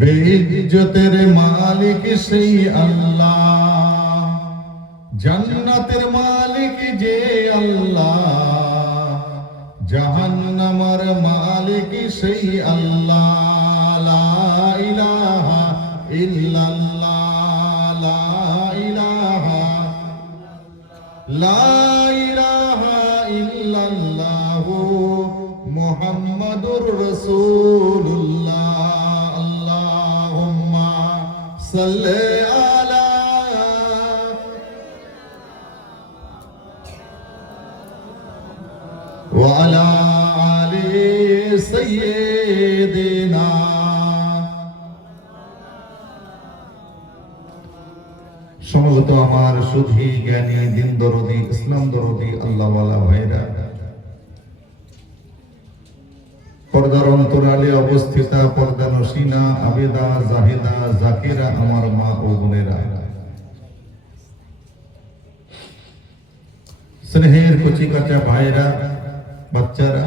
বেইজ্জতের মালিক সেই আল্লাহ, জান্নাতের মালিক যে আল্লাহ, জাহান্নামের মালিক সেই আল্লাহ। লা ইলাহা ইল্লাল্লাহ, লা ইলাহা, লা ইলাহা ইল্লাল্লাহ মুহাম্মাদুর রাসূলুল্লাহ। আল্লাহুম্মা সাল্লি আলা ওয়া আলা আলি সাইয়্যিদিনা। সমবেত আমার সুধী জ্ঞানী দিন দরদি ইসলাম দরদি আল্লাহওয়ালা ভাইরা, পর্দার অন্তরালে অবস্থিতা পর্দা নসিনা আবেদা জাহিদা জাকিরা আমার মা ও বোনেরা, স্নেহের কচি কাঁচা ভাইরা, বাচ্চারা,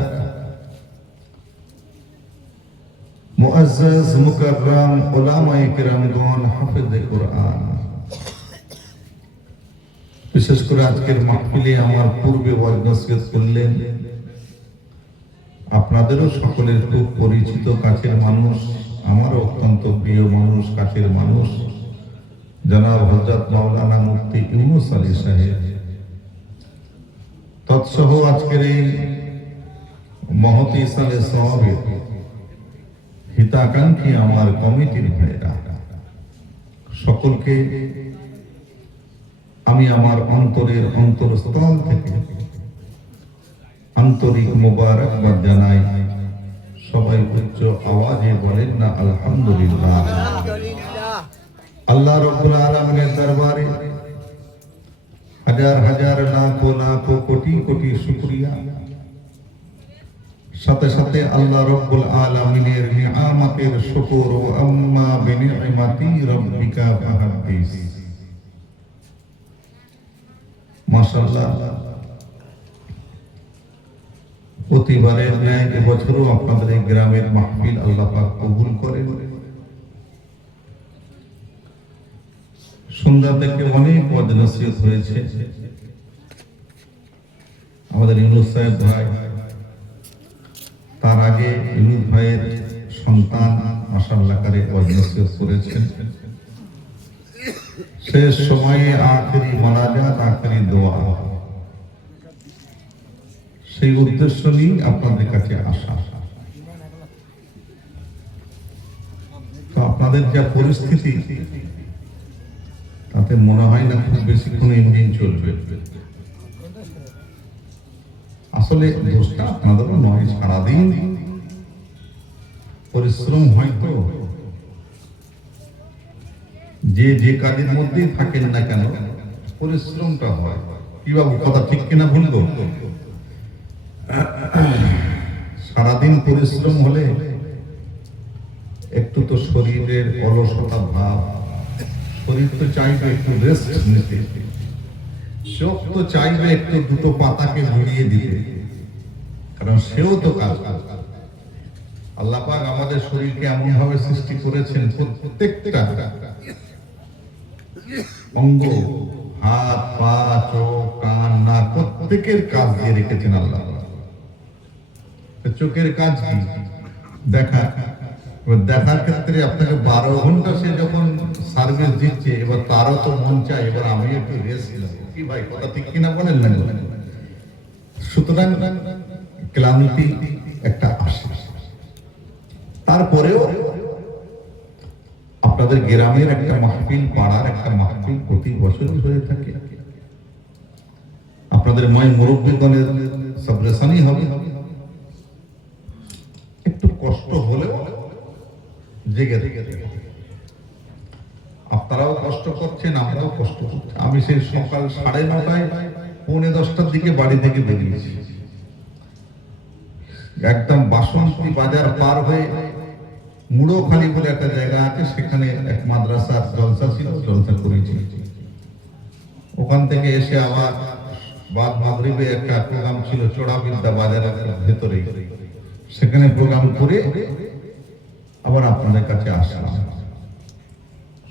মুআজ্জাজ মুকাররম উলামায়ে কিরামগণ, হাফেজে কোরআন, বিশেষ করে আজকের মাহফিলে আমার পূর্বে ওয়াজ নসিহত করলেন আপনাদেরও সকলের খুব পরিচিত কাছের মানুষ, আমারও অত্যন্ত প্রিয় মানুষ, কাছের মানুষ, জনাব হযরত মাওলানা মুফতি ইউনূস আলী সাহেব, তৎসহ আজকের এই মহতি ইসালে সওয়াবের হিতাকাঙ্ক্ষী আমার কমিটির ভাইরা, সকলকে আমি আমার অন্তরের অন্তরস্থল থেকে আন্তরিক মোবারকবাদ জানাই। সবাই উচ্চ আওয়াজে বলেন না আলহামদুলিল্লাহ। আল্লাহ রাব্বুল আলামিনের দরবারে হাজার হাজার লাখো লাখো কোটি কোটি শুকরিয়া, সাথে সাথে আল্লাহ রাব্বুল আলামিনের নিয়ামতের শুকর। ও আম্মা বিনিআমাতি রাব্বিকা ফাহাদ্দিস। মাশাআল্লাহ, প্রতিবারের ন্যায় এবছরও আপনাদের এই গ্রামের মাহফিল আল্লাহ পাক কবুল করেন। সন্ধ্যা থেকে অনেক ওয়াজ নসিহত হয়েছে। আমাদের ইউনূস সাহেব ভাই, তার আগে ইউনূস ভাইয়ের সন্তান মাশাআল্লাহ করে ওয়াজ নসিহত করেছেন। শেষ সময়ে আখেরি মোনাজাত, আখেরি দোয়া, সেই উদ্দেশ্য নিয়ে আপনাদের কাছে আসা। তো আপনাদের যা পরিস্থিতি, তাতে মনে হয় না খুব বেশিক্ষণ ইঞ্জিন চলবে। আসলে দোষটা আপনাদেরও নয়, সারাদিন পরিশ্রম হয়তো যে যে কাজের মধ্যেই থাকেন না কেন পরিশ্রমটা হয়। কি বাবু, কথা ঠিক কিনা বলবো? সারাদিন পরিশ্রম হলে একটু তো শরীরের অলসতা ভাব, শরীর তো চাইবে একটু রেস্ট নিতে, চোখ তো চাইবে একটু দুটো পাতাকে ঘুরিয়ে দিতে, কারণ সেও তো কাজ। আল্লাহ পাক আমাদের শরীরকে এমন ভাবে সৃষ্টি করেছেন, প্রত্যেকটা অঙ্গ, হাত পা চোখ কান নাক প্রত্যেকের কাজ দিয়ে রেখেছেন আল্লাহ। চোখের কাজ কি? দেখা। দেখার ক্ষেত্রে আপনাকে 12 ঘন্টা সে যখন সার্ভিস দিচ্ছে, এবার তারও তো মন চায় এবার আমি একটু রেস্ট নেব। কি ভাই, কথা ঠিক কিনা বলেন না? সুতরাং ক্লান্তি একটা আসে। তারপরেও আপনাদের গ্রামের একটা মাহফিল, পাড়ার একটা মাহফিল প্রতি বছরই হয়ে থাকে। আপনাদের মুরব্বীগণের সাবরেশনই হবে। একটু কষ্ট হলেও জেগে থেকে আপনারাও কষ্ট করছেন, আমরাও কষ্ট করছি। আমি সেই সকাল 9:30 পৌনে 10টার দিকে বাড়ি থেকে বেরিয়েছি, একদম বাসন্তী বাজার পার হয়ে মুড়োখালি বলে একটা জায়গা আছে, সেখানে এক মাদ্রাসার জলসা ছিল, জলসা করেছি। ওখান থেকে এসে আবার বাদ মাগরিবে একটা প্রোগ্রাম ছিল চোড়াবিদ্যা বাজারের ভেতরে, সেখানে প্রোগ্রাম করে আবার আপনাদের কাছে আসলাম।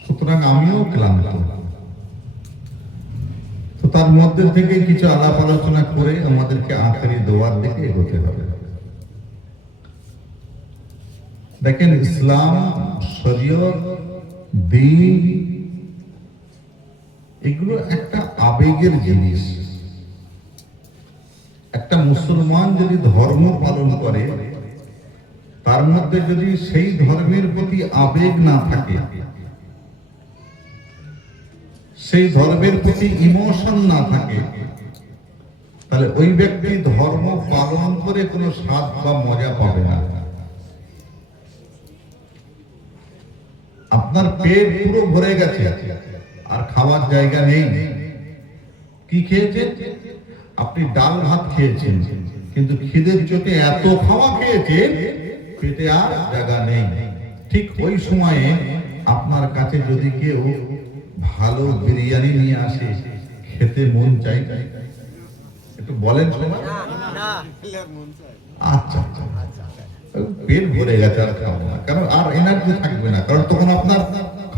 সুতরাং আমিও ক্লান্ত, তো তার মধ্যে থেকে কিছু আলাপ আলোচনা করে আমাদেরকে আখেরি দোয়ার দিকে এগোতে হবে। দেখেন, ইসলাম, শরীয়ত, দ্বীন এগুলো একটা আবেগের জিনিস। একটা মুসলমান যদি ধর্ম পালন করে, তার মধ্যে যদি সেই ধর্মের প্রতি আবেগ না থাকে, সেই ধর্মের প্রতি ইমোশন না থাকে, তাহলে ওই ব্যক্তি ধর্ম পালন করে কোনো স্বাদ বা মজা পাবে না। আপনার পেট পুরো ভরে গেছে আর খাওয়ার জায়গা নেই। কি খেয়েছেন? আপনি ডাল ভাত খেয়েছেন, কিন্তু খিদের চোটে এত খাওয়া খেয়েছেন, পেটে আর জায়গা নেই। ঠিক ওই সময়ে আপনার কাছে যদি কেউ ভালো বিরিয়ানি নিয়ে আসে, খেতে মন চাই? একটু বলেন সবাই। আচ্ছা, পেট ভরে গেছে আর খাবো না, কারণ আর এনার্জি থাকবে না। কারণ তখন আপনার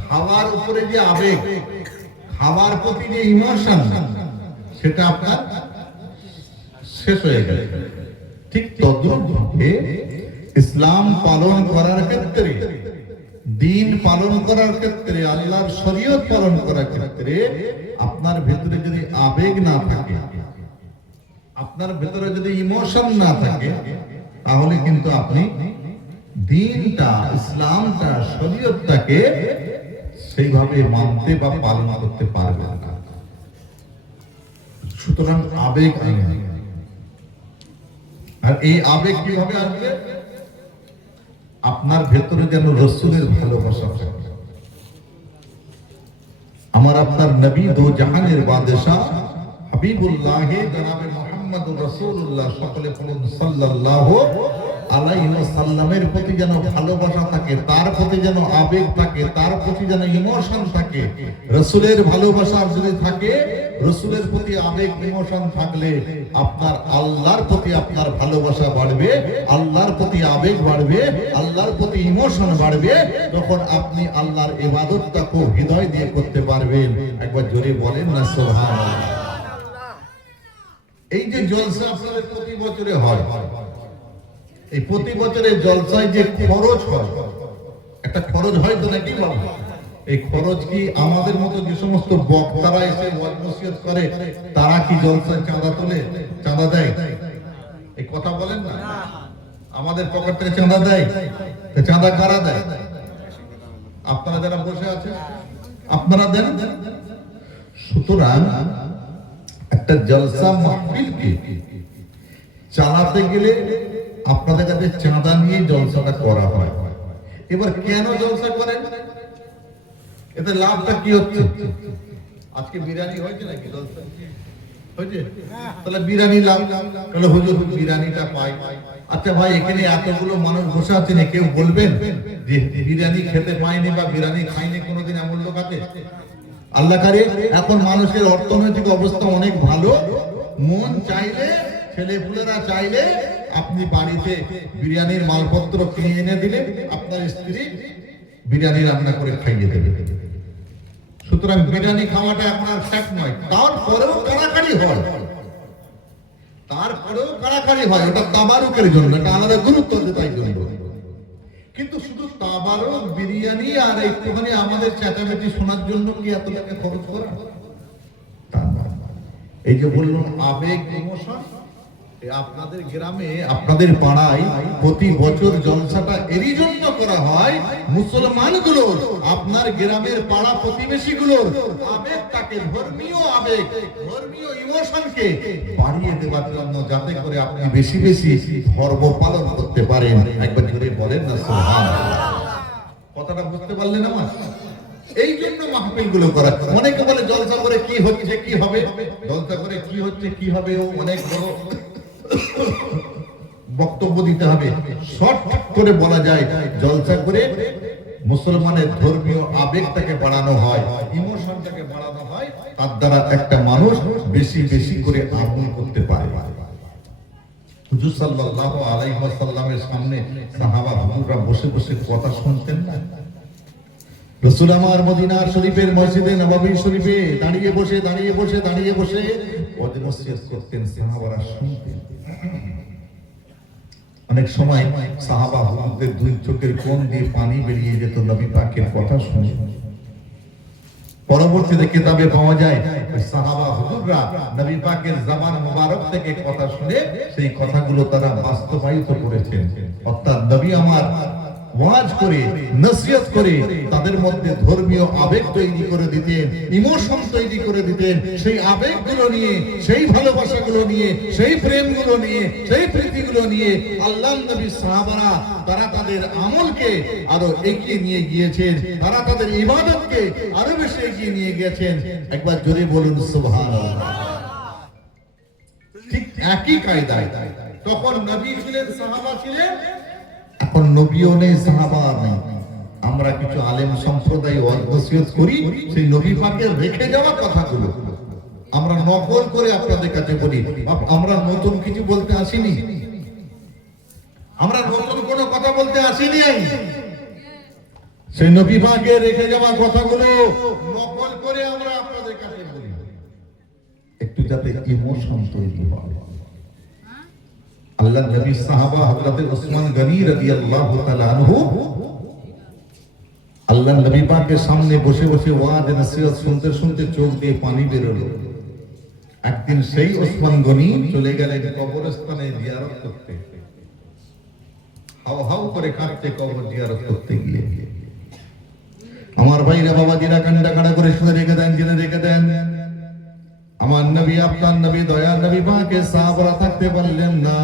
খাওয়ার উপরে যে আবেগ, খাওয়ার প্রতি যে ইমোশন, সেটা আপনার শেষ হয়ে গেল। ঠিক তদ্রূপভাবে ইসলাম পালন করার ক্ষেত্রে, দ্বীন পালন করার ক্ষেত্রে, আল্লাহর শরীয়ত পালন করার ক্ষেত্রে আপনার ভেতরে যদি আবেগ না থাকে, আপনার ভেতরে যদি ইমোশন না থাকে, তাহলে কিন্তু আপনি দ্বীনটা, ইসলামটা, শরীয়তটাকে সেইভাবে মানতে বা পালন করতে পারবেন না। সুতরাং আবেগ আনবে। আর এই আবেগ কিভাবে আসবে? আপনার ভেতরে যেন রাসূলের ভালোবাসা থাকে। আমার আপনার নবী, দো জাহানের বাদশা, হাবিবুল্লাহ জনাবে মুহাম্মদুর রাসূলুল্লাহ, সকলে বলুন সাল্লাল্লাহু আলাইহি ওয়াসাল্লামের প্রতি যেন ভালোবাসা থাকে, তার প্রতি যেন আবেগ থাকে, তার প্রতি যেন ইমোশন থাকে। রাসূলের ভালোবাসা যদি থাকে, রাসূলের প্রতি আবেগ ইমোশন থাকলে আপনার আল্লাহর প্রতি আপনার ভালোবাসা বাড়বে, আল্লাহর প্রতি আবেগ বাড়বে, আল্লাহর প্রতি ইমোশন বাড়বে। তখন আপনি আল্লাহর ইবাদতটা খুব হৃদয় দিয়ে করতে পারবেন। একবার জোরে বলেন না সুবহানাল্লাহ। এই যে জলসা আপনাদের প্রতি বছরে হয়, এই প্রতি বছরে জলসায় যে খরচ হয়, একটা খরচ হয় তো নাকি বলেন? এই খরচ কি আমাদের মতো যে সমস্ত বক্তারা এসে ওয়াজ নসিহত করে, তারা কি জলসায় চাঁদা তোলে, চাঁদা দেয়? এই কথা বলেন না। আমাদের পকেট থেকে চাঁদা দেয়? চাঁদা কারা দেয়? আপনারা যারা বসে আছেন, আপনারা দেন। সুতরাং একটা জলসা মাহফিলকে চালাতে গেলে আপনাদের কাছে চাঁদা নিয়ে জলসাটা করা হয়। এবার কেন জলসা করেন? এতে লাভটা কি হচ্ছে? আজকে বিরিয়ানি হয়েছে নাকি? জলসা হয়েছে, তাহলে বিরিয়ানি লাভ। তাহলে হুজুর বিরিয়ানিটা পাই। আচ্ছা ভাই, এখানে এতগুলো মানুষ বসে আছেন, কেউ বলবেন যে বিরিয়ানি খেতে পাইনি বা বিরিয়ানি খাইনি কোনোদিন? এমন লোক আছে? আল্লাহ কারে, এখন মানুষের অর্থনৈতিক অবস্থা অনেক ভালো, মন চাইলে, ছেলেপুলেরা চাইলে আপনি বাড়িতে বিরিয়ানির মালপত্র কিনে এনে দিলে আপনার স্ত্রী বিরিয়ানি রান্না করে খাইয়ে দেবে। সুতরাং বিরিয়ানি খাওয়াটা আপনার ফ্যাক্ট নয়। তারপরেও কাড়াকাড়ি হয়, তারপরেও কাড়াকাড়ি হয়, ওটা তাবারুকের জন্য, এটা আলাদা গুরুত্ব আছে তাই জন্য। কিন্তু শুধু তাবারুক, বিরিয়ানি আর একটুখানি আমাদের চেঁচামেচি শোনার জন্য কি এত টাকা খরচ করা? এই যে বললাম আবেগ, ইমোশন, আপনাদের গ্রামে, আপনাদের পাড়ায় প্রতি বছর জলসাটা এরই জন্য করা হয়, মুসলমানগুলোর, আপনার গ্রামের পাড়া প্রতিবেশীগুলোর আবেগটাকে, ধর্মীয় আবেগ, ধর্মীয় ইমোশনকে বাড়িয়ে দেওয়ার জন্য, যাতে করে আপনি বেশি বেশি ধর্ম পালন করতে পারেন। একবার জোরে বলেন না সুবহানাল্লাহ। কথাটা বুঝতে পারলেন আমার? এই জন্য মাহফিল গুলো করা। অনেকে বলে জলসা করে কি হচ্ছে, কি হবে? জলসা করে কি হচ্ছে, কি হবে? ও অনেক বড় বক্তব্য দিতে হবে। শর্ট করে বলা যায়, জলসা করে মুসলমানের ধর্মীয় আবেগটাকে বাড়ানো হয়, ইমোশনটাকে বাড়ানো হয়, তার দ্বারা একটা মানুষ বেশি বেশি করে আমল করতে পারে। হুজুর সাল্লাল্লাহু আলাইহি ওয়াসাল্লামের সামনে সাহাবা হুজুররা বসে বসে কথা শুনতেন না। রাসূল আমার মদিনার শরীফের মসজিদে নববী শরীফে দাঁড়িয়ে বসে ওয়াজ নসিহত করতেন, সাহাবারা শুনতেন। অনেক সময় সাহাবা হুজুরদের দুই চোখের কোণ দিয়ে পানি বেরিয়ে যেত নবী পাকের কথা শুনে। পরবর্তীতে কিতাবে পাওয়া যায় ওই সাহাবা হুজুররা নবী পাকের জামান মুবারক থেকে কথা শুনে সেই কথাগুলো তারা বাস্তবায়িত করেছেন। অর্থাৎ নবী আমার ওয়াজ করে নসিহত করে তাদের মধ্যে ধর্মীয় আবেগ তৈরি করে দিতেন, ইমোশন তৈরি করে দিতেন। সেই আবেগগুলো নিয়ে, সেই ভালোবাসাগুলো নিয়ে, সেই প্রেমগুলো নিয়ে, সেই প্রীতিগুলো নিয়ে আল্লাহর নবী সাহাবারা তারা তাদের আমলকে আরো এগিয়ে নিয়ে গিয়েছেন, তারা তাদের ইবাদতকে আরো বেশি এগিয়ে নিয়ে গিয়েছেন। একবার জোরে বলুন সুবহানাল্লাহ। ঠিক একই কায়দায় তখন নবী ছিলেন, সাহাবা ছিলেন, এখন নবীও নেই, সাহাবা নেই। আমরা কিছু আলেম সম্প্রদায় ওয়াজ নসিহত করি, সেই নবী পাকের রেখে যাওয়া কথাগুলো আমরা নকল করে আপনাদের কাছে বলি। আমরা নতুন কিছু বলতে আসিনি, আমরা নতুন কোনো কথা বলতে আসিনি। সেই নবী পাকের রেখে যাওয়া কথাগুলো নকল করে আমরা আপনাদের কাছে বলি, একটু যাতে ইমোশন তৈরি হয়। আল্লাহ নবী সাহাবা হযরত উসমান গনি রাদিয়াল্লাহু তাআলা আনহু আল্লাহ নবী পাকের সামনে বসে বসে ওয়াজ নসিহত শুনতে শুনতে চোখ দিয়ে পানি বের হলো। একদিন সেই উসমান গনি চলে গেলেন কবরস্থানে জিয়ারত করতে, হাও হাও করে কাঁদতে কবর জিয়ারত করতে গিয়ে। আমার ভাইরা বাবাজিরা কান্না কাটা করে শুনে রেখে দেন, জেনে রেখে দেন, আমার নবী আপনার নবী দয়ার নবী পাকে সাহাবারা থাকতে পারলেন না।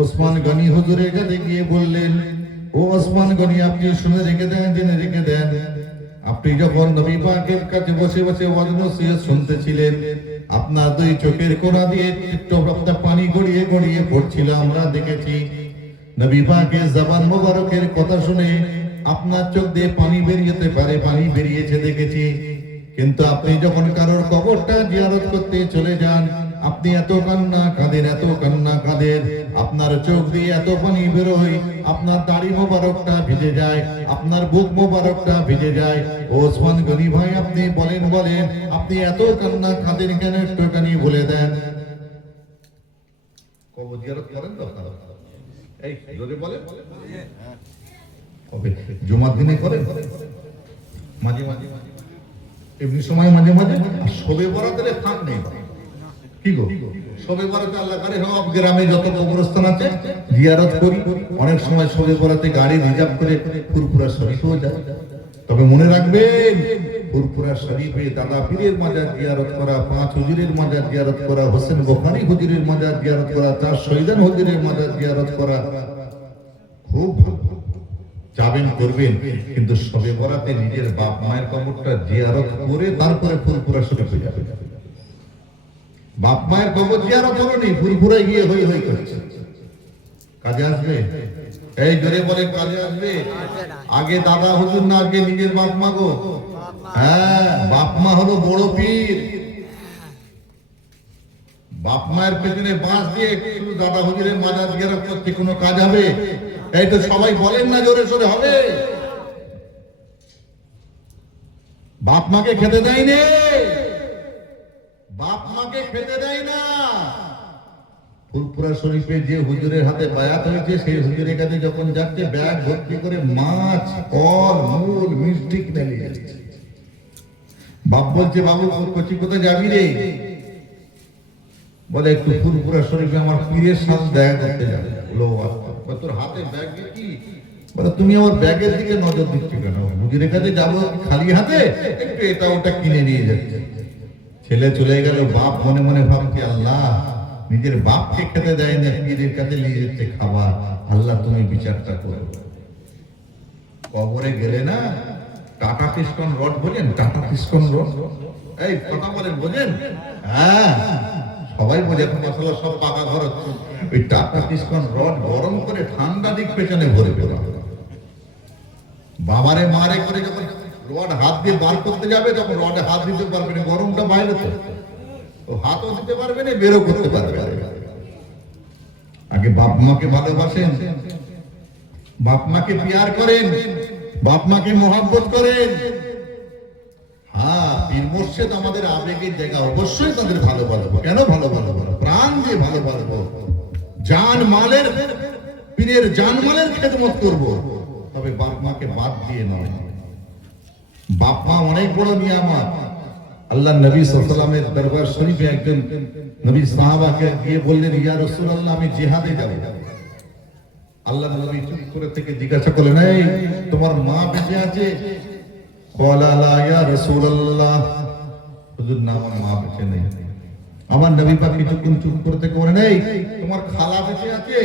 ওসমান গনি হুজুরের কাছে গিয়ে বললেন, ও ওসমান গনি, আপনি শুনে রেখে দেন, জেনে রেখে দেন, আপনি যখন নবী পাকের কাছে বসে বসে ওয়াজ নসিহত শুনতেছিলেন, আপনার দুই চোখের কোণা দিয়ে টপটা পানি গড়িয়ে গড়িয়ে পড়ছিল, আমরা দেখেছি। নবী পাকের জবান মোবারকের কথা শুনে আপনার চোখ দিয়ে পানি বেরিয়েতে পারে, পানি বেরিয়েছে দেখেছি। কিন্তু আপনি যখন কারোর কবরটা জিয়ারত করতে চলে যান, আপনি এত কান্না কাঁদেন, এত কান্না কাঁদেন, আপনার চোখ দিয়ে এত পানি বেরোয়, আপনার দাড়ি মোবারকটা ভিজে যায়, আপনার বুক মোবারকটা ভিজে যায়। ওসমান গনি ভাই, আপনি বলেন আপনি এত কান্না কাঁদেন কেন, একটুখানি বলে দেন। কবর জিয়ারত করেন তো? এই জোরে বলেন। কবে? জুমার দিনে করেন? মাঝে মাঝে এমনি সময় মাঝে মাঝে। আর শবে বরাতের ফাঁক নেই। কি গো, শবে বরাতে আল্লাহ করে সব গ্রামে যত কবরস্থান আছে জিয়ারত করি। অনেক সময় শবে বরাতে গাড়ি রিজার্ভ করে ফুরফুরা শরীফেও যায়। তবে মনে রাখবেন, ফুরফুরা শরীফে দাদা পীরের মাজার জিয়ারত করা, 5 হুজুরের মাজার জিয়ারত করা, হোসেন বুখারী হুজুরের মাজার জিয়ারত করা, 4 শহীদান হুজুরের মাজার জিয়ারত করা খুব যাবেন, করবেন, কিন্তু শবে বরাতে নিজের বাপ মায়ের কবরটা জিয়ারত করে তারপরে ফুরফুরা শরীফে যাবে। বাপ মায়ের কবর জিয়ারত হলো নি, ফুরফুরা গিয়ে হই হই করছে। কাজে আসবে? এই জোরে বলে কাজে আসবে? আগে দাদা হুজুর না, আগে নিজের বাপ মা গো। হ্যাঁ, বাপ মা হলো বড় পীর। বাপ মায়ের পেছনে বাঁশ দিয়ে শুধু দাদা হুজুরের মাজার জিয়ারত করতে কোনো কাজ হবে? এই তো সবাই বলেন না জোরে সোরে, হবে? বাপ মাকে খেতে দেয়নি, বাপ মাকে খেতে দেয় না। ফুরফুরা শরীফে যে হুজুরের হাতে বায়াত হয়েছে, সেই হুজুরের কাছে যখন যাচ্ছে, ব্যাগ ভর্তি করে মাছ, ফল, মূল, মিষ্টি কিনে নিয়ে যাচ্ছে। বাপ বলছে, বাবু কচি কোথায় যাবি রে? বলে একটু ফুরফুরা শরীফে আমার পীরের সাথে দেখা করতে যাবে। তোর হাতে ব্যাগ কি? বলে তুমি আমার ব্যাগের দিকে নজর দিচ্ছ কেন? হুজুরের কাছে যাবো খালি হাতে, একটু এটা ওটা কিনে নিয়ে যাচ্ছে। ছেলে চলে গেল, বাপ মনে মনে ভাবছে, আল্লাহ নিজের বাপকে খেতে দেয় না, পীরের কাছে নিয়ে যাচ্ছে খাবার, আল্লাহ তুমি বিচারটা করো। কবরে গেলে না, টাটা টিস্কন রড বোঝেন? টাটা টিস্কন রড, এই কথা বলেন, বোঝেন? হ্যাঁ, সবাই বোঝে, মশলা সব পাকা ঘর হচ্ছে। ওই টাটা টিস্কন রড গরম করে ঠান্ডা দিক পেছনে ভরে ফেলা। বাবারে মারে করে যখন রড হাত দিয়ে বার করতে যাবে, তখন রডে হাত দিতে পারবে না, গরমটা বাইরে তো, ও হাতও দিতে পারবে না, বেরো করতে পারবে না। আগে বাপ মাকে ভালোবাসেন, বাপ মাকে প্যার করেন, বাপ মাকে মহব্বত করেন। হ্যাঁ, পীর মুর্শিদ আমাদের আবেগের জায়গা, অবশ্যই তাদের ভালোবাসবো। কেন ভালোবাসবো? প্রাণ দিয়ে ভালোবাসবো, জান মালের, পীরের জান মালের খেদমত করব, তবে বাপ মাকে বাদ দিয়ে নয়। বাপ মা অনেক বড় নিয়ামত। আল্লাহ নবী সাল্লাল্লাহু আলাইহি ওয়াসাল্লামের দরবার শরীফে একজন নবী সাহাবাকে গিয়ে বললেন, ইয়া রাসূলুল্লাহ, আমি জিহাদে যাব। আল্লাহ নবী চুপ করে থেকে জিজ্ঞাসা করলেন, এই তোমার মা বেঁচে আছে? ক্বালা লা ইয়া রাসূলুল্লাহ, হুজুর না, আমার মা বেঁচে নেই। আমার নবী পাক কিছুক্ষণ চুপ করে থেকে বলেন, এই তোমার খালা বেঁচে আছে?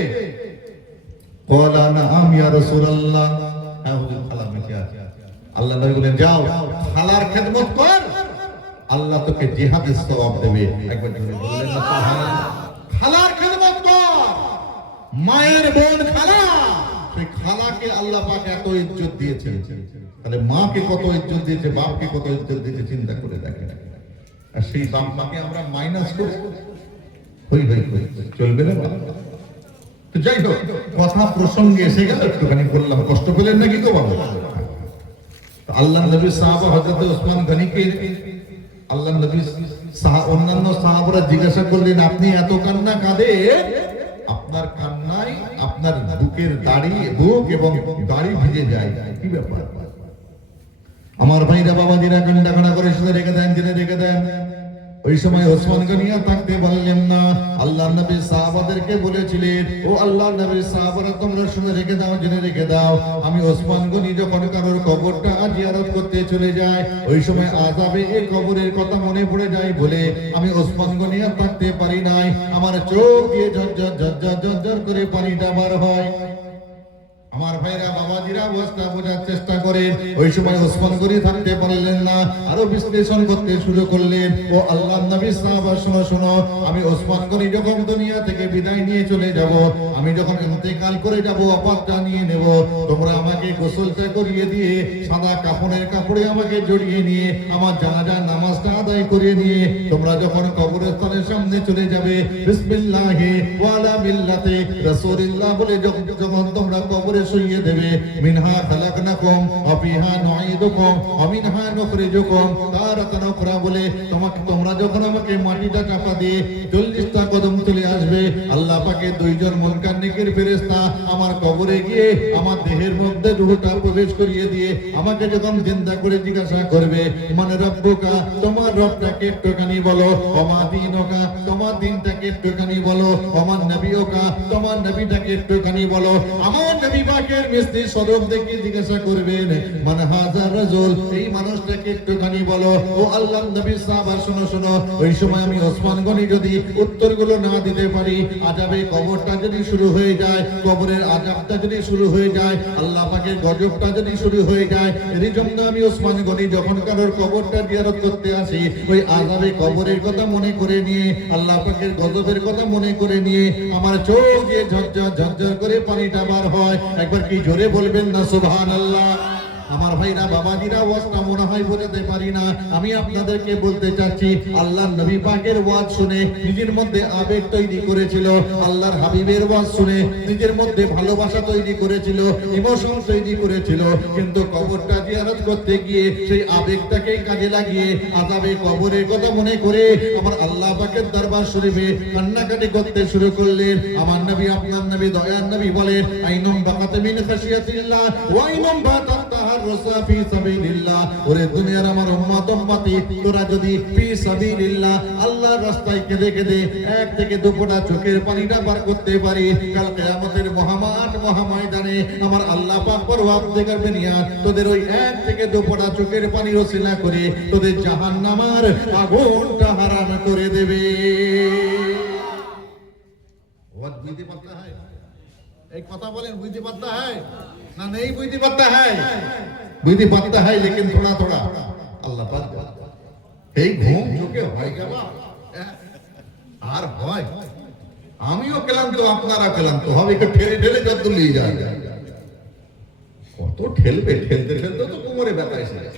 ক্বালা নাআম ইয়া রাসূলুল্লাহ, হ্যাঁ হুজুর, খালা বেঁচে আছে। আল্লাহ নবী বলেন, যাও খালার খেদমত কর, আল্লাহ তোকে জিহাদের সওয়াব দেবে। একবার জোরে বললেন না সুবহানাল্লাহ? খালার খেদমত কর, মায়ের বোন খালা, সেই খালাকে আল্লাহ পাক এত ইজ্জত দিয়েছেন, তাহলে মাকে কত ইজ্জত দিয়েছে, বাপকে কত ইজ্জত দিয়েছে, চিন্তা করে দেখেন। আর সেই দামটাকে আমরা মাইনাস করে হই চলবে না। তো যাই হোক, কথা প্রসঙ্গে এসে গেল, একটুখানি বললাম, কষ্ট পেলেন নাকি গো বাবা? আল্লাহ নবী সাহাবা হযরত ওসমান গনিকে আল্লাহ নবী অন্যান্য সাহাবারা জিজ্ঞাসা করলেন, আপনি এত কান্না কাঁদেন, আপনার কান্নায় আপনার বুকের দাড়ি, বুক এবং দাড়ি ভিজে যায়, কি ব্যাপার? আমার ভাইরা বাবাজিরা কান্না করে শুনে রেখে দেন, জেনে রেখে দেন। ওই সময় ওসমান গনি থাকতে বললেন না, আল্লাহ নবী সাহাবাদেরকে বলেছিলেন, ও আল্লাহ নবীর সাহাবারা, তোমরা শুনে রেখে দাও, জেনে রেখে দাও, আমি ওসমান গনি যখন কারোর কবরটা জিয়ারত করতে চলে যায়, ওই সময় আযাবে এই কবরের কথা মনে পড়ে যায় বলে আমি ওসমান গনি আর থাকতে পারি নাই, আমার চোখ দিয়ে ঝরঝর ঝরঝর ঝরঝর করে পানিটা বার হয়। আমার ভাইরা বাবাজিরা অবস্থা বোঝার চেষ্টা করেন। ওই সময় ওসমান গনি থাকতে পারলেন না, আরো বিশ্লেষণ করতে শুরু করলেন, ও আল্লাহর নবী সাহাবা, শোনো শোনো, আমি ওসমান গনি যখন দুনিয়া থেকে বিদায় নিয়ে চলে যাব, আমি যখন ইন্তেকাল করে যাব, অপাতটা নিয়ে নেব, তোমরা আমাকে গোসলটা করিয়ে দিয়ে সাদা কাফনের কাপড়ে আমাকে জড়িয়ে নিয়ে আমার জানাজা নামাজটা আদায় করিয়ে নিয়ে তোমরা যখন কবরস্থানের সামনে চলে যাবে, বিসমিল্লাহি ওয়া আলা মিল্লাতি রাসূলিল্লাহ বলে যখন তোমরা কবরে শুইয়ে দেবে, মিনহা খালাকনাকুম ওয়া ফিহা নুঈদুকুম ওয়া মিনহা নুখরিজুকুম তারাতান উখরা বলে তোমরা যখন আমাকে মাটিটা চাপা দিয়ে 40টা কদম চলে আসবে, আল্লাহ পাকে দুইজন মুনকার নেকির ফেরেশতা আমার কবরে গিয়ে আমার দেহের মধ্যে রূহটা প্রবেশ করিয়ে দিয়ে আমাকে যখন জিন্দা করে জিজ্ঞাসা করবে, মানে রব্বুকা, তোমার রবটাকে একটুখানি বলো, ওমা দীনুকা, তোমার দিনটাকে একটুখানি বলো, ওমান নবিয়ুকা, তোমার নবীটাকে একটুখানি বলো, আমার নবী পাকের মিষ্টি স্বরূপ দেখে জিজ্ঞাসা করবেন, মান হাযার রাজুল, এই মানুষটাকে একটুখানি বলো। ও আল্লাহর নবী সাহাবা, শোনো শোনো, ওই সময় আমি ওসমান গনি যদি উত্তরগুলো না দিতে পারি, আযাবে কবরটা যদি শুরু হয়ে যায়, কবরের আযাবটা যদি শুরু হয়ে যায়, আল্লাহ পাকের গজবটা যদি শুরু হয়ে যায়, এর জন্য আমি ওসমান গনি যখন কারোর কবরটা জিয়ারত করতে আসি, ওই আযাবে কবরের কথা মনে করে নিয়ে, আল্লাহ পাকের গজবের কথা মনে করে নিয়ে আমার চোখ দিয়ে ঝরঝর ঝরঝর করে পানিটা বার হয়। একবার কি জোরে বলবেন না সুবহানাল্লাহ? আমার ভাইরা বাবাজিরা, ওয়াজটা মনে হয় বোঝাতে পারি না, আমি আপনাদেরকে বলতে চাচ্ছি, আল্লাহর নবী পাকের ওয়াজ শুনে নিজের মধ্যে আবেগ তৈরি করেছিল, আল্লাহর হাবিবের ওয়াজ শুনে নিজের মধ্যে ভালোবাসা তৈরি করেছিল, ইমোশন তৈরি করেছিল, কিন্তু কবরটা জিয়ারত করতে গিয়ে সেই আবেগটাকে কাজে লাগিয়ে আযাবে কবরের কথা মনে করে আমার আল্লাহ পাকের দরবার শরীফে কান্নাকাটি করতে শুরু করলেন। আমার নবী, আপনার নবী, দয়ার নবী বলেন, আইনুম বাকাত মিন খাশিয়াতিল্লাহ ওয়া আইনুম বাকাত রাসা ফি সাবিলিল্লাহ, ওরে দুনিয়ার আমার উম্মত উম্মতি, তোরা যদি ফি সাবিলিল্লাহ, আল্লাহর রাস্তায় কেঁদে কেঁদে এক থেকে দুফোঁটা চোখের পানিটা বার করতে পারি, কাল কিয়ামতের মহামাঠ মহাময়দানে আমার আল্লাহ পাক পরওয়ারদিগার করবে নিয়া তোদের ওই এক থেকে দুফোঁটা চোখের পানির ওসিলা করে তোদের জাহান্নামের আগুনটা হারাম করে দেবে। ওয়াজ বুঝতে পারতা है? एक কথা বলেন, বুঝতে পারতা है না? नहीं বুঝতে পারতা है? বুঝতে পারতা है, लेकिन थोड़ा थोड़ा আল্লাহ পাক এই ঘুম চোখে হয় গেল আর হয়। আমিও ক্লান্ত, আপনারা ক্লান্ত, হবে একটু ঠেলে ঠেলে যত নিয়ে যায়, কত ঠেলবে, ঠেলতে ঠেলতে তো কোমরে ব্যথা এসে যায়।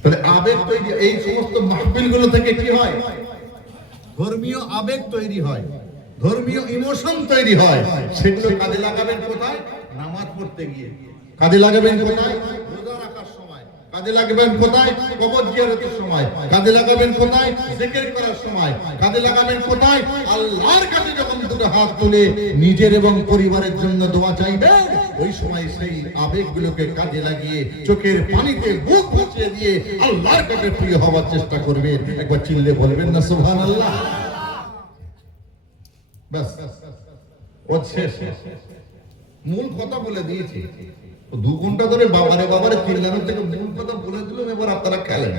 তাহলে আবেগ তৈরি, এই সমস্ত মাহফিল গুলো থেকে কি হয়? ধর্মীয় আবেগ তৈরি হয়, ধর্মীয় ইমোশন তৈরি হয়, সেগুলো কাজে লাগাবেন কোথায়? নামাজ পড়তে গিয়ে। কাজে লাগাবেন কোথায়? রোজা রাখার সময়। কাজে লাগাবেন কোথায়? কবর জিয়ারতের সময়। কাজে লাগাবেন কোথায়? জিকির করার সময়। কাজে লাগাবেন কোথায়? আল্লাহর কাছে যখন দুটো হাত তুলে নিজের এবং পরিবারের জন্য দোয়া চাইবেন, ওই সময় সেই আবেগগুলোকে কাজে লাগিয়ে চোখের পানিতে বুক মুছিয়ে দিয়ে আল্লাহর কাছে প্রিয় হওয়ার চেষ্টা করবেন। একবার চিল্লে বলবেন না সুবহানাল্লাহ? বাস, ও শেষ। মূল কথা বলে দিয়েছি। 2 ঘন্টা ধরে বাবারে বাবারে চিল্লানোর থেকে মূল কথা বলে দিলাম। এবার আপনারা খেলেন।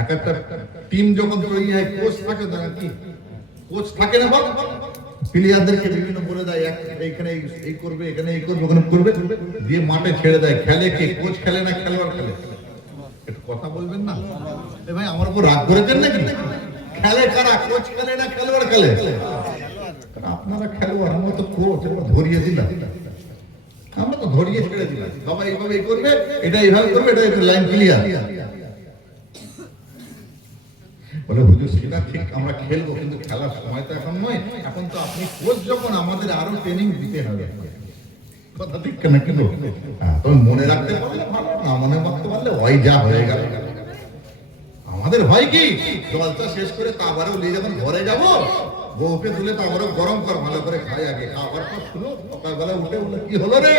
এক একটা টিম যখন তৈরি হয়, কোচ থাকে না কি? কোচ থাকে না বাবা, প্লেয়ারদেরকে বিভিন্ন বলে দেয় এইখানে এই করবে, এখানে এই করবে, ওখানে করবে, দিয়ে মাঠে ছেড়ে দেয়। খেলে কে? কোচ খেলে না খেলোয়াড় খেলে? একটু কথা বলবেন না? এ ভাই আমার উপর রাগ করেছেন নাকি? খেলে কারা? কোচ খেলে না খেলোয়াড় খেলে? আপনারা খেলোয়াড়, আমরা তো কোচ। আমরা ধরিয়ে দিলাম, আমরা তো ধরিয়ে ছেড়ে দিলাম। বাবা এইভাবে এই করবে, এটা এইভাবে করবে, এটা লাইন ক্লিয়ার। বলে হুজুর সেটা ঠিক, আমরা খেলবো, কিন্তু খেলার সময় তো এখন নয়। এখন তো আপনি কোচ যখন, আমাদের আরো ট্রেনিং দিতে হবে। কথা ঠিক কেন? কিন্তু তবে মনে রাখতে পারলে ভালো, না মনে রাখতে পারলে ওই যা হয়ে গেল। আমাদের ভয় কি? জলটা শেষ করে তারপরেও নিয়ে যখন ঘরে যাবো, বউকে তুলে তারপরে গরম কর, ভালো করে খাই আগে। খাবার পর শুনো, সকালবেলা উঠে বলে কি হলো রে?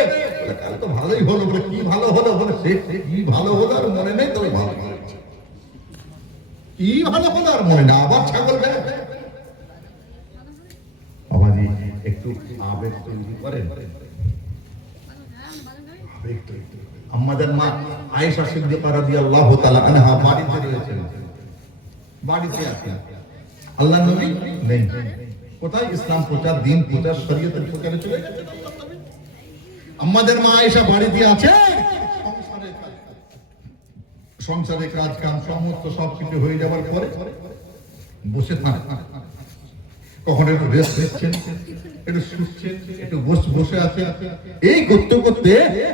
কাল তো ভালোই হলো। বলে কি ভালো হলো? বলে সে কি ভালো হলো আর মনে নেই। তবে ভালো হয়েছে। কি ভালো হলো আর মনে না? আবার ছাগল বেড়ে। বাবাজি একটু আবেগ তৈরি করেন। আবেগ তৈরি। আমাদের মা আয়েশা সিদ্দিকা রাদিয়াল্লাহু তাআলা আনহা বাড়িতে রয়েছেন, বাড়িতে আছেন। আল্লাহর নবী নেই। কোথায়? ইসলাম প্রচার, দিন প্রচার, শরীয়তের প্রচারে চলে গেছে। আমাদের মা আয়েশা বাড়িতে আছে, সংসারের কাজ কাম সমস্ত সবকিছু হয়ে যাওয়ার পরে বসে থাকেন। কখন একটু রেস্ট নিচ্ছেন, একটু শুচ্ছেন, একটু বসে আছে। এই করতে করতে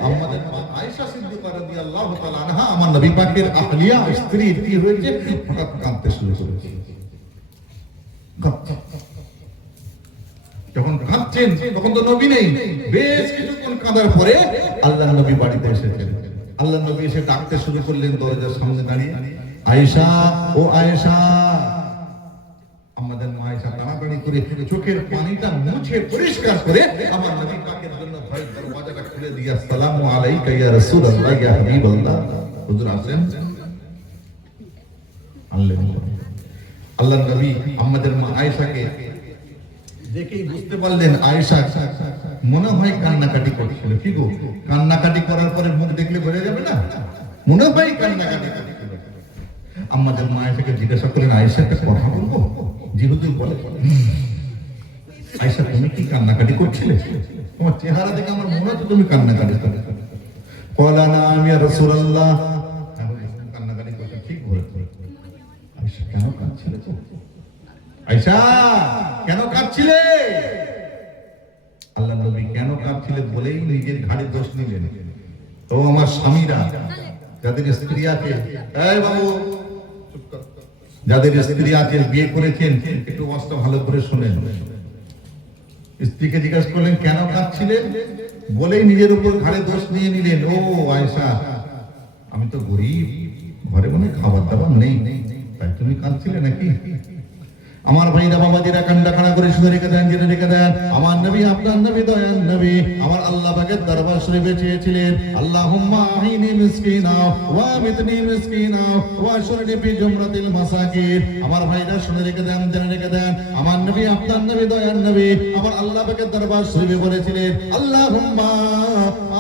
আমাদের মা আয়েশা সিদ্দিকা রাদিয়াল্লাহু তাআলা আনহা, আমার নবী পাকের আহলিয়া স্ত্রী কি হয়েছে, হঠাৎ কাঁদতে শুরু করেছে। যখন কাঁদছেন তখন তো নবী নেই। বেশ কিছুক্ষণ কাঁদার পরে আল্লাহর নবী বাড়িতে এসেছেন। আল্লাহর নবী এসে ডাকতে শুরু করলেন দরজার সামনে দাঁড়িয়ে, আয়েশা, ও আয়েশা। আমাদের মা আয়েশা তাড়াতাড়ি করে চোখের পানিটা মুছে পরিষ্কার করে আমার নবী পাকের জন্য ঘরের দরজাটা খুলে দিয়ে, আসসালামু আলাইকা ইয়া রাসূলুল্লাহ ইয়া হাবিবাল্লাহ। হুজুর আসেন। আল্লাহর নবী আমাদের মা আয়েশাকে দেখেই বুঝতে পারলেন আয়েশা মনে হয় কান্নাকাটি করছিল। কি গো, কান্নাকাটি করার পরে মুখ দেখলে বোঝা যাবে না? মনে হয় কান্নাকাটি করছিল। আমাদের মা আয়েশাকে জিজ্ঞাসা করলেন, আয়েশা একটা কথা বলবো? জি হুজুর বলে। আয়েশা তুমি কি কান্নাকাটি করছিলে? তোমার চেহারা দেখে আমার মনে হচ্ছে তুমি কান্নাকাটি করছো। বলা না, আমি ইয়া রাসূলুল্লাহ কান্নাকাটি করতে। ঠিক বলেছো। আয়েশা কেন কাঁদছিলে? আয়েশা কেন কাঁদছিলে? আল্লাহর নবী কেন কাঁদছিলেন বলেই নিজের ঘাড়ে দোষ নিলেন। তো আমার স্বামীরা যাদের স্ত্রী আছে, এই বাবু যাদের স্ত্রী আছে, বিয়ে করেছেন, একটু অবস্থা ভালো করে শুনেন। স্ত্রীকে জিজ্ঞাসা করলেন কেন কাঁদছিলেন, বলেই নিজের উপর ঘাড়ে দোষ নিয়ে নিলেন। ও আয়েশা, আমি তো গরিব, ঘরে মনে খাবার দাবার নেই, তাই তুমি কাঁদছিলে নাকি? আমার ভাইরা বাবাজিরা কান্না কানা করে শুনে রেখে দেন, জেনে রেখে দেন, আমার নবী আপনার নবী দয়াল নবী আমার আল্লাহ পাকের দরবার শরীফে চেয়েছিলেন, আল্লাহুম্মা আহিনি মিসকিনা ওয়া আমিতনি মিসকিনা ওয়া শুরনি ফি জুমরাতিল মাসাকিন। আমার ভাইরা শুনে রেখে দেন, জেনে রেখে দেন, আমার নবী আপনার নবী দয়াল নবী আমার আল্লাহ পাকের দরবার শরীফে বলেছিলেন, আল্লাহুম্মা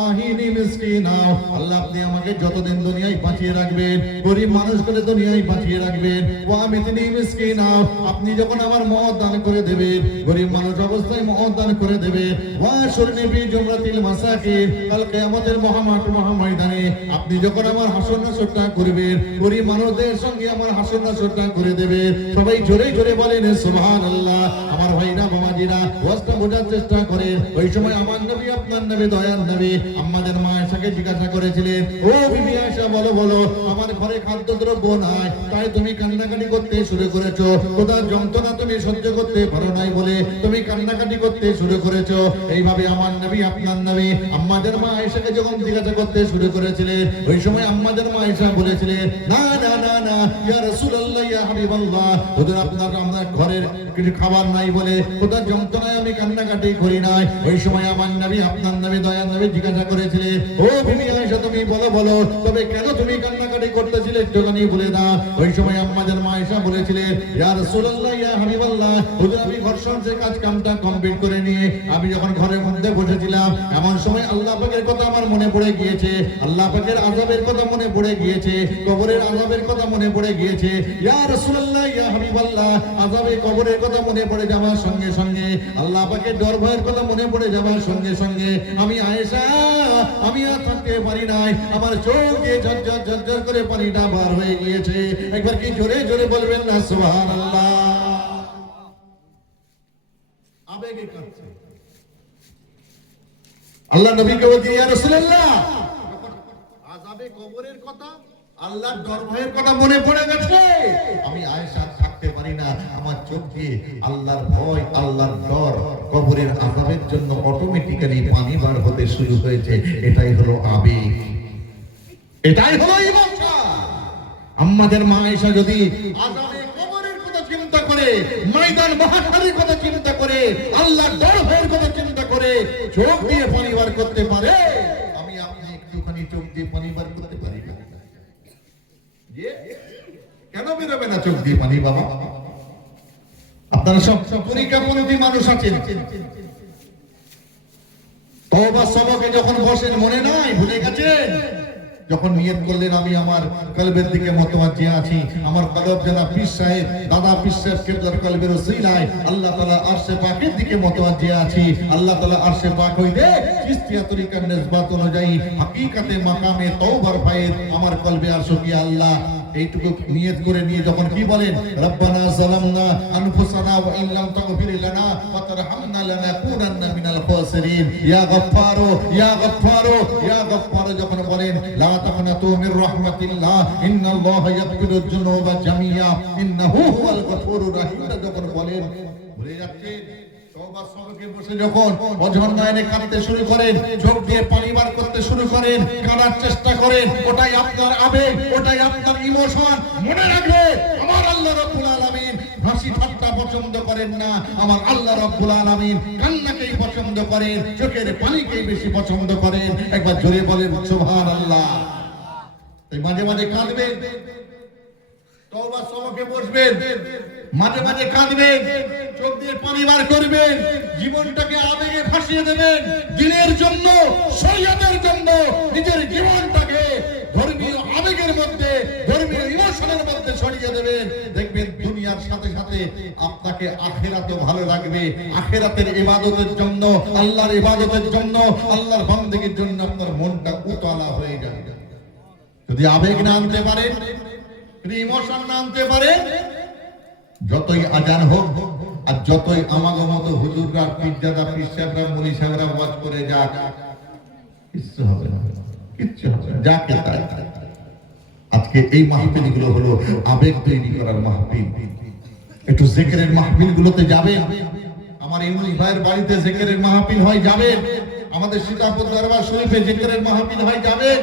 আহিনি মিসকিনা, আল্লাহ আপনি আমাকে যতদিন দুনিয়ায় বাঁচিয়ে রাখবেন, গরিব মানুষ করে দুনিয়ায় বাঁচিয়ে রাখবেন, ওয়া আমিতনি মিসকিনা, আপনি যখন আমার মত দান করে দেবে, গরিব মানুষ অবস্থায় মত দান করে দেবে, ওয়াশুরনি ফি জুমরাতিল মাসাকিন, কাল কিয়ামতের মহামাঠ মহাময়দানে আপনি যখন আমার হাসর নাসরটা করবেন, গরিব মানুষদের সঙ্গে আমার হাসর নাসরটা করে দেবে। সবাই জোরে জোরে বলেন সুবহানাল্লাহ। আমার ভাইরা বাবাজিরা ওয়াজটা বোঝার চেষ্টা করেন। ওই সময় আমার নবী, আপনার নবী, দয়ার নবী আমাদের মা আয়েশাকে জিজ্ঞাসা করেছিলেন, ও বিবি আয়েশা, বলো বলো, আমার ঘরে খাদ্যদ্রব্য নাই, তাই তুমি কান্নাকাটি করতে শুরু করেছো, খোদার যন্ত্রণা তুমি সহ্য করতে পারো নাই বলে তুমি কান্নাকাটি করতে শুরু করেছো। এইভাবে আমার নবী, আপনার নবী আমাদের মা আয়েশাকে যখন জিজ্ঞাসা করতে শুরু করেছিলেন, ওই সময় আমাদের মা আয়েশা বলেছিলেন, না না না না, ইয়া রাসূলুল্লাহ, ইয়া হাবিবাল্লাহ, হুজুর আপনার আমার ঘরের কিছু খাবার নাই বলে খোদার যন্ত্রণায় আমি কান্নাকাটি করি নাই। ওই সময় আমার নবী, আপনার নবী, দয়ার নবী জিজ্ঞাসা করেছিলেন, ও বিবি আয়েশা, তুমি বলো বলো, তবে কেন তুমি কান্নাকাটি করতেছিলে একটুখানি বলে দাও। ওই সময় আমাদের মা আয়েশা বলেছিলেন, ইয়া রাসূলুল্লাহ, ইয়া হাবিবাল্লাহ, হুজুর আমি ঘর সংসারের কাজ কামটা কমপ্লিট করে নিয়ে আমি যখন ঘরের মধ্যে বসেছিলাম, এমন সময় আল্লাহ পাকের কথা আমার মনে পড়ে গিয়েছে, আল্লাহ পাকের আযাবের কথা মনে পড়ে গিয়েছে, কবরের আযাবের কথা মনে পড়ে গিয়েছে। ইয়া রাসূলুল্লাহ, ইয়া হাবিবাল্লাহ, আযাবে কবরের কথা মনে পড়ে যাওয়ার সঙ্গে সঙ্গে, আল্লাহ পাকের ডর ভয়ের কথা মনে পড়ে যাওয়ার সঙ্গে সঙ্গে আমি আয়েশা, আমি আর থাকতে পারি নাই, আমার চোখ দিয়ে ঝরঝর ঝরঝর করে পানিটা বার হয়ে গিয়েছে। একবার কি জোরে জোরে বলবেন না সুবহানাল্লাহ? আবেগে কাঁদছে। আল্লাহ নবীকে বলছে, ইয়া রাসূলুল্লাহ, আযাবে কবরের কথা, আল্লাহর ডর ভয়ের কথা মনে পড়ে গেছে, আমি আয়েশা থাকতে পারি না, আমার চোখ দিয়ে আল্লাহর ভয়, আল্লাহর ডর, কবরের আযাবের জন্য অটোমেটিক্যালি পানি বার হতে শুরু হয়েছে। এটাই হলো আবেগ, এটাই হলো ইমোশন। আমাদের মা আয়েশা যদি আযাবে কবরের কথা চিন্তা করে, ময়দান মহাশারের কথা চিন্তা করে, আল্লাহর ডর ভয়ের কথা চিন্তা করে চোখ দিয়ে পানি বার করতে পারে, আমি আপনি একটুখানি চোখ দিয়ে পানি বার করতে পারি না? কেন বেরোবে না চোখ দিয়ে পানি বাবা? আপনারা সব তরিকাপন্থী মানুষ আছেন, তওবা সবকে যখন বসেন মনে নাই, ভুলে গেছেন? যখন নিয়ত করলেন আমি আমার কলবের দিকে মতওয়াজ্জি আছি, আমার কলব যেন পীর সাহেব, দাদা পীর সাহেব কিবলার কলবের ওসিলায় আল্লাহ তাআলা আরশে পাকের দিকে মতওয়াজ্জি আছি, আল্লাহ তাআলা আরশে পাক হইতে চিশতিয়া তরিকার নিসবত অনুযায়ী হাকিকাতে মাকামে তওবার ফায়েজ আমার কলবে আরশ কি আল্লাহ, এইটুকু নিয়ত করে নিয়ে যখন কি বলেন, রব্বানা যালামনা আনফুসানা ওয়া ইন লাম তাগফির লানা ওয়া তারহামনা লানাকুনান্না মিনাল খাসিরিন, ইয়া গফফারু ইয়া গফফারু ইয়া গফফারু যখন বলেন, লা তাকনাতু মির রাহমাতিল্লাহ ইন্নাল্লাহা ইয়াগফিরুয যুনুবা জামিয়া ইন্নাহু হুয়াল গফুরুর রহিম যখন বলেন, ভুলে যাচ্ছেন? তওবা সবকে বসে যখন অঝর নয়নে কাঁদতে শুরু করেন, চোখ দিয়ে পানি বার করতে শুরু করেন, কাঁদার চেষ্টা করেন, ওটাই আপনার আবেগ, ওটাই আপনার ইমোশন। মনে রাখবেন, আমার আল্লাহ রাব্বুল আলামিন হাসি ঠাট্টা পছন্দ করেন না, আমার আল্লাহ রাব্বুল আলামিন কান্নাকেই পছন্দ করেন, চোখের পানিকেই বেশি পছন্দ করেন। একবার জোরে বলেন সুবহানাল্লাহ। তাই মাঝে মাঝে কাঁদবেন, তওবা সবকে বসবেন, মাঝে মাঝে কাঁদবেন, চোখ দিয়ে পানি বার করবেন, জীবনটাকে আবেগে ভাসিয়ে দেবেন, দিনের জন্য, শরীয়তের জন্য নিজের জীবনটাকে ধর্মীয় আবেগের মধ্যে, ধর্মীয় ইমোশনের মধ্যে ছড়িয়ে দেবেন। দেখবেন দুনিয়ার সাথে সাথে আপনাকে আখিরাতও ভালো লাগবে। আখিরাতের ইবাদতের জন্য, আল্লাহর ইবাদতের জন্য, আল্লাহর বান্দেগীর জন্য আপনার মনটা উতলা হয়ে যাবে। যদি আবেগ না আনতে পারেন, ইমোশন না আনতে পারেন, যতই আজান হোক আর যতই আমাগো মতো হুজুররা, পীরজাদা, পীর সাহেবরা, মুনি সাহেবরা ওয়াজ করে যাক, কিচ্ছু হবে না, কিচ্ছু হবে না, যাকে তাই। আজকে এই মাহফিলগুলো হলো আবেগ তৈরি করার মাহফিল। একটু জিকিরের মাহফিলগুলোতে যাবেন, আমার ইউনুস ভাইয়ের বাড়িতে জিকিরের মাহফিল হয়, যাবেন। আমাদের সীতাপুর দরবার শরীফে জিকিরের মাহফিল হয়, যাবেন।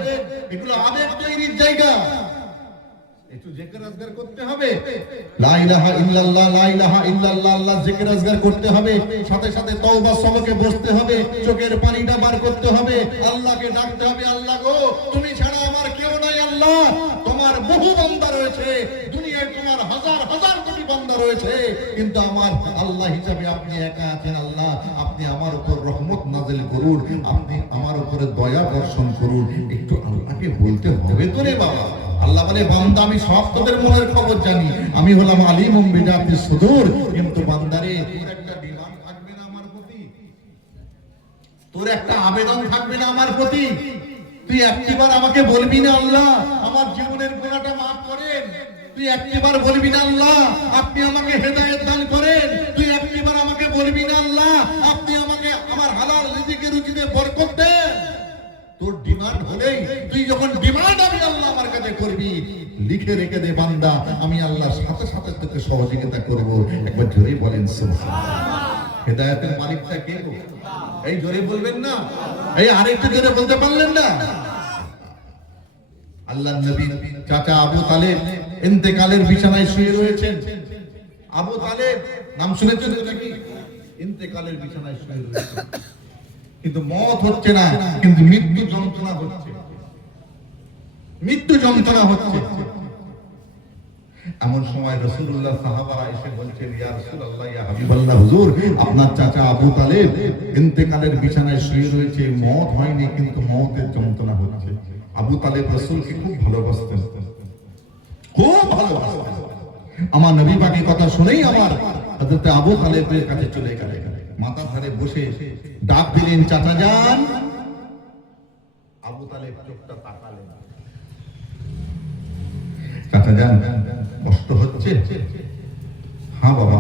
এগুলো আবেগ তৈরির জায়গা। একটু জিকির আজগার করতে হবে, লা ইলাহা ইল্লাল্লাহ, লা ইলাহা ইল্লাল্লাহ, আল্লাহ জিকির আজগার করতে হবে। সাথে সাথে তওবা সবকে বসতে হবে, চোখের পানিটা বার করতে হবে, আল্লাহকে ডাকতে হবে, আল্লাহ গো তুমি ছাড়া আমার কেউ নাই, আল্লাহ তোমার বহু বান্দা রয়েছে, দুনিয়া দুনিয়ায় তোমার হাজার হাজার কোটি বান্দা রয়েছে, কিন্তু আমার আল্লাহ হিসাবে আপনি একা আছেন। আল্লাহ, আপনি আমার উপর রহমত নাযিল করুন, আপনি আমার উপরে দয়া বর্ষণ করুন। একটু আল্লাহকে বলতে হবে তো রে বাবা। আল্লাহ বলে, বান্দা আমি সব তোদের মনের খবর জানি, আমি হলাম আলিমুম বিজাতিস সুদূর। কিন্তু বান্দারে, তোর একটা ডিমান্ড থাকবে না আমার প্রতি? তোর একটা আবেদন থাকবে না আমার প্রতি? তুই একবার আমাকে বলবি না, আল্লাহ আমার জীবনের গুনাহটা মাফ করেন? তুই একবার বলবি না, আল্লাহ আপনি আমাকে হেদায়েত দান করেন? তুই একবার আমাকে বলবি না, আল্লাহ আপনি আমাকে আমার হালাল রিজিকের রুজিতে বরকত দেন? তোর ডিমান্ড হলেই, তুই যখন ডিমান্ড আমি আল্লাহ আমার কাছে করবি, লিখে রেখে দে বান্দা, আমি আল্লাহর সাথে সাথে তোকে সহযোগিতা করব। একবার জোরে বলেন সুবহানাল্লাহ। হেদায়েতের মালিকটা কে গো? এই জোরে বলবেন না? এই আরেকটু জোরে বলতে পারলেন না? আল্লাহর নবী চাচা আবু তালেব ইন্তেকালের বিছানায় শুয়ে রয়েছেন। আবু তালেব নাম শুনেছেন নাকি? ইন্তেকালের বিছানায় শুয়ে রয়েছেন, কিন্তু মত হচ্ছে না, কিন্তু মৃত্যু যন্ত্রণা হচ্ছে, মৃত্যু যন্ত্রণা হচ্ছে। এমন সময় রাসূলুল্লাহ সাহাবারা এসে বলছেন, ইয়া রাসূলুল্লাহ, ইয়া হাবিবাল্লাহ, হুজুর আপনার চাচা আবু তালেব ইন্তেকালের বিছানায় শুয়ে রয়েছে, মত হয়নি কিন্তু মতের যন্ত্রণা হচ্ছে। আবু তালেব রাসূলকে খুব ভালোবাসতেন, খুব ভালোবাসতেন। আমার নবী পাকের কথা শুনেই আমার হযরত আবু তালেবের কাছে চলে গেলেন, মাথা ধরে বসে ডাক দিলেন, চাচা যান। আবু তালেব চোখটা তাকালেন, চাচা যান কষ্ট হচ্ছে? হ্যাঁ বাবা,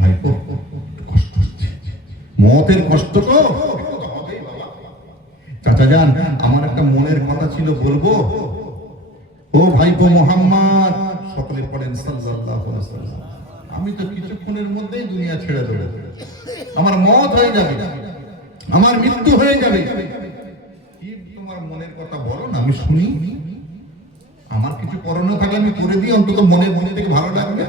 ভাই কষ্ট হচ্ছে, মতের কষ্ট তো হবেই বাবা। চাচা যান, আমার একটা মনের কথা ছিল, বলবো? ও ভাইপো মুহাম্মদ, সকলে পড়েন সাল্লাল্লাহু আলাইহি ওয়াসাল্লাম, আমি তো কিছুক্ষণের মধ্যেই দুনিয়া ছেড়ে দেব, আমার মত হয়ে যাবে, আমার মৃত্যু হয়ে যাবে। কি তোমার মনের কথা বলো না, আমি শুনি। আমার কিছু করণীয় থাকলে আমি করে দিই, অন্তত মনে মনে থেকে ভালো লাগবে।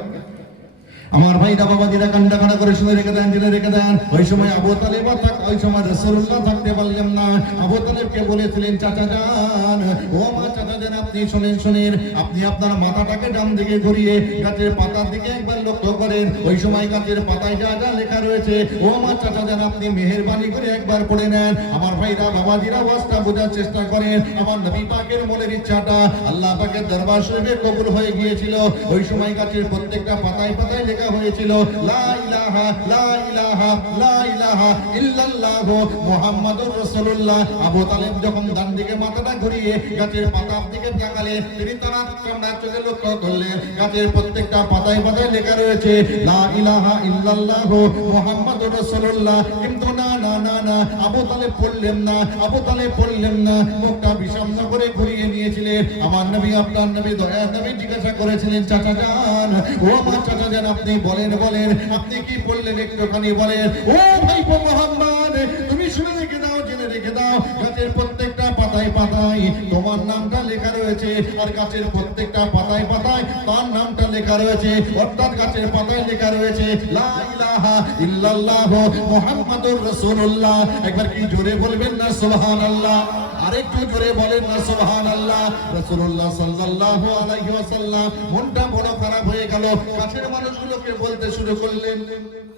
আমার ভাইরা বাবাজিরা কান্না কান্না করে শুনে রেখে দেন, জেনে রেখে দেন। ওই সময় আবু তালেব ওই সময় রাসূলুল্লাহ থাকতে পারলেন না। আবু তালেবকে বলেছিলেন, চাচা যান, ও মা চাচা যান, আপনি শুনেন শুনেন, আপনি আপনার মাথাটাকে ডান দিকে ঘুরিয়ে গাছের পাতার দিকে একবার লক্ষ্য করেন। ওই সময় গাছের পাতায় যা যা লেখা রয়েছে, ও মা চাচা যান, আপনি মেহেরবানি করে একবার পড়ে নেন। আমার ভাইরা বাবাজিরা ওয়াজটা বোঝার চেষ্টা করেন। আমার নবী পাকের মনের ইচ্ছাটা আল্লাহ পাকের দরবার শরীফে কবুল হয়ে গিয়েছিল। ওই সময় গাছের প্রত্যেকটা পাতায় পাতায় লেখা হয়েছিল, লা ইলাহা লা ইলাহা লা ইলাহা ইল্লাল্লাহু মুহাম্মাদুর রাসূলুল্লাহ। আবু তালেব যখন ডান দিকে মাথাটা ঘুরিয়ে গাছের পাতার দিকে তাকালেন, তিনি তার ঠান্ডা চোখে লক্ষ্য করলেন, গাছের প্রত্যেকটা পাতায় পাতায় লেখা রয়েছে, লা ইলাহা ইল্লাল্লাহু মুহাম্মাদুর রাসূলুল্লাহ। কিন্তু না না না না, আবু তালেব পড়লেন না, আবু তালেব পড়লেন না, মুখটা বিষণ্ণ করে ঘুরিয়ে নিয়েছিলেন। আমার নবী, আপনার নবী, দয়ার নবী জিজ্ঞাসা করেছিলেন, চাচা যান, ও আমার চাচা যান, আপনি বলেন বলেন, আপনি কি বললেন একটুখানি বলেন। ও ভাইপো মুহাম্মদ, তুমি শুনে রেখে দাও, জেনে রেখে দাও, গাছের প্রত্যেকটা পাতায় পাতায় তোমার নামটা লেখা রয়েছে, আর গাছের প্রত্যেকটা পাতায় পাতায় তার নামটা লেখা রয়েছে, অর্থাৎ গাছের পাতায় লেখা রয়েছে, লা ইলাহা ইল্লাল্লাহু মুহাম্মাদুর রাসূলুল্লাহ। একবার কি জোরে বলবেন না সুবহানাল্লাহ? আরেকটু জোরে বলেন না সুবহানাল্লাহ। রাসূলুল্লাহ সাল্লাল্লাহু আলাইহি ওয়াসাল্লাম মনটা বড় খারাপ হয়ে গেল। কাছের মানুষগুলোকে বলতে শুরু করলেন,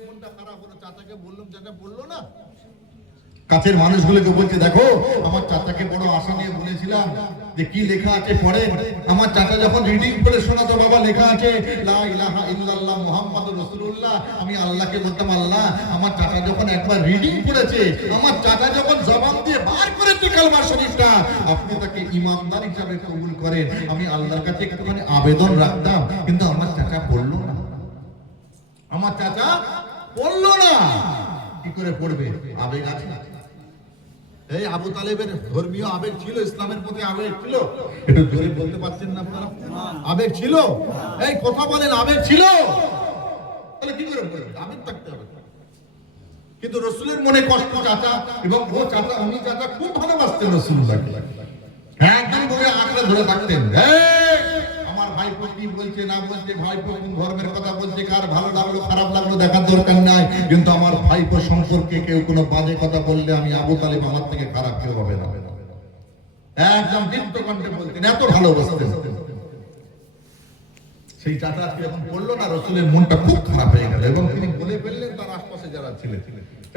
মনটা খারাপ হলো, চাচাকে বললাম, চাচা বললো না। কাছের মানুষগুলোকে বলছে, দেখো আমার চাচাকে বড় আশা নিয়ে বলেছিলাম যে কি লেখা আছে পড়েন। আমার চাচা যখন রিডিং করে শোনাতো, বাবা লেখা আছে লা ইলাহা ইল্লাল্লাহ মুহাম্মাদুর রাসূলুল্লাহ। আমি আল্লাহকে বলতাম, আল্লাহ আমার চাচা যখন একবার রিডিং করেছে, আমার চাচা যখন জবান দিয়ে বার করেছে কালমা শরীফটা, আপনি তাকে ইমানদার হিসাবে কবুল করেন। আমি আল্লাহর কাছে একটুখানি আবেদন রাখতাম, কিন্তু আমার চাচা পড়লো না, আমার চাচা পড়লো না। কি করে পড়বে? আবেগ আছে। এই আবু তালেবের ধর্মীয় আবেগ ছিল, ইসলামের প্রতি আবেগ ছিল। একটু জোরে বলতে পারছেন না আপনারা? আবেগ ছিল। এই কথা বলেন, আবেগ ছিল। তাহলে কি করে বলবেন? আবেগ থাকতে হবে। কিন্তু রাসূলের মনে কষ্ট চাচা, এবং ও চাচা, উনি চাচা খুব ভালোবাসতেন রাসূলুল্লাহকে, একদম ধরে আঁকড়ে ধরে থাকতেন। আমার ভাইপো কি বলছে না বলছে, ভাইপো কোন ধর্মের কথা বলছে, কার ভালো লাগলো খারাপ লাগলো দেখার দরকার নাই, কিন্তু আমার ভাইপো সম্পর্কে কেউ কোনো বাজে কথা বললে আমি আবু তালেব আমার থেকে খারাপ কেউ হবে না, একদম দীপ্ত কণ্ঠে বলতেন, এত ভালোবাসতেন। সেই চাচা আজকে যখন পড়লো না, রসুলের মনটা খুব খারাপ হয়ে গেল এবং তিনি বলে ফেললেন তার আশপাশে যারা ছিলেন,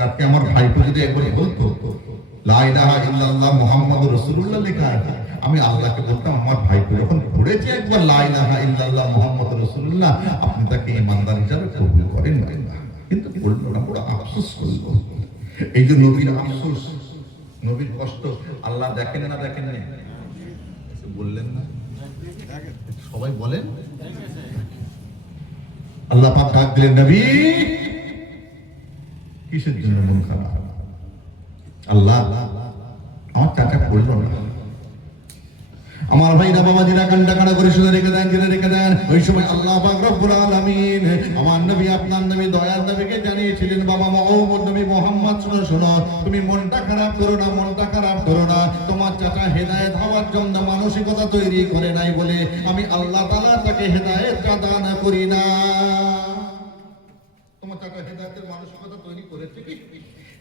আজকে আমার ভাইপো যদি একবার বলতো লা ইলাহা ইল্লাল্লাহ মুহাম্মাদুর রাসূলুল্লাহ লেখা আছে, আমি আল্লাহকে বলতাম আমার ভাইপো যখন পড়েছে একবার লা ইলাহা ইল্লাল্লাহ মুহাম্মাদুর রাসূলুল্লাহ, আপনি তাকে ঈমানদার হিসাবে কবুল করেন না। কিন্তু বললো না, বড় আফসোস করলো। এই যে নবীর আফসোস, নবীর কষ্ট আল্লাহ দেখেন না? দেখেন না? বললেন না? সবাই বলেন। আল্লাহ পাক ডাক দিলেন, নবী কিসের জন্য মন খারাপ? আল্লাহ আমার চাচা পড়লো না। আমার ভাইরা বাবাজিরা কান্ডা কান্ডা করে শুনে রেখে দেন, জেনে রেখে দেন। ওই সময় আল্লাহ পাক রব্বুল আলামিন আমার নবী, আপনার নবী, দয়ার নবীকে জানিয়েছিলেন, বাবা মুহাম্মদ নবী মুহাম্মদ, শোনো শোনো, তুমি মনটা খারাপ করো না, মনটা খারাপ করো না। তোমার চাচা হেদায়েত হওয়ার জন্য মানসিকতা তৈরি করে নাই বলে আমি আল্লাহ তাআলা তাকে হেদায়েতটা দান করি না। তোমার চাচা হেদায়েতের মানসিকতা তৈরি করেছে কি?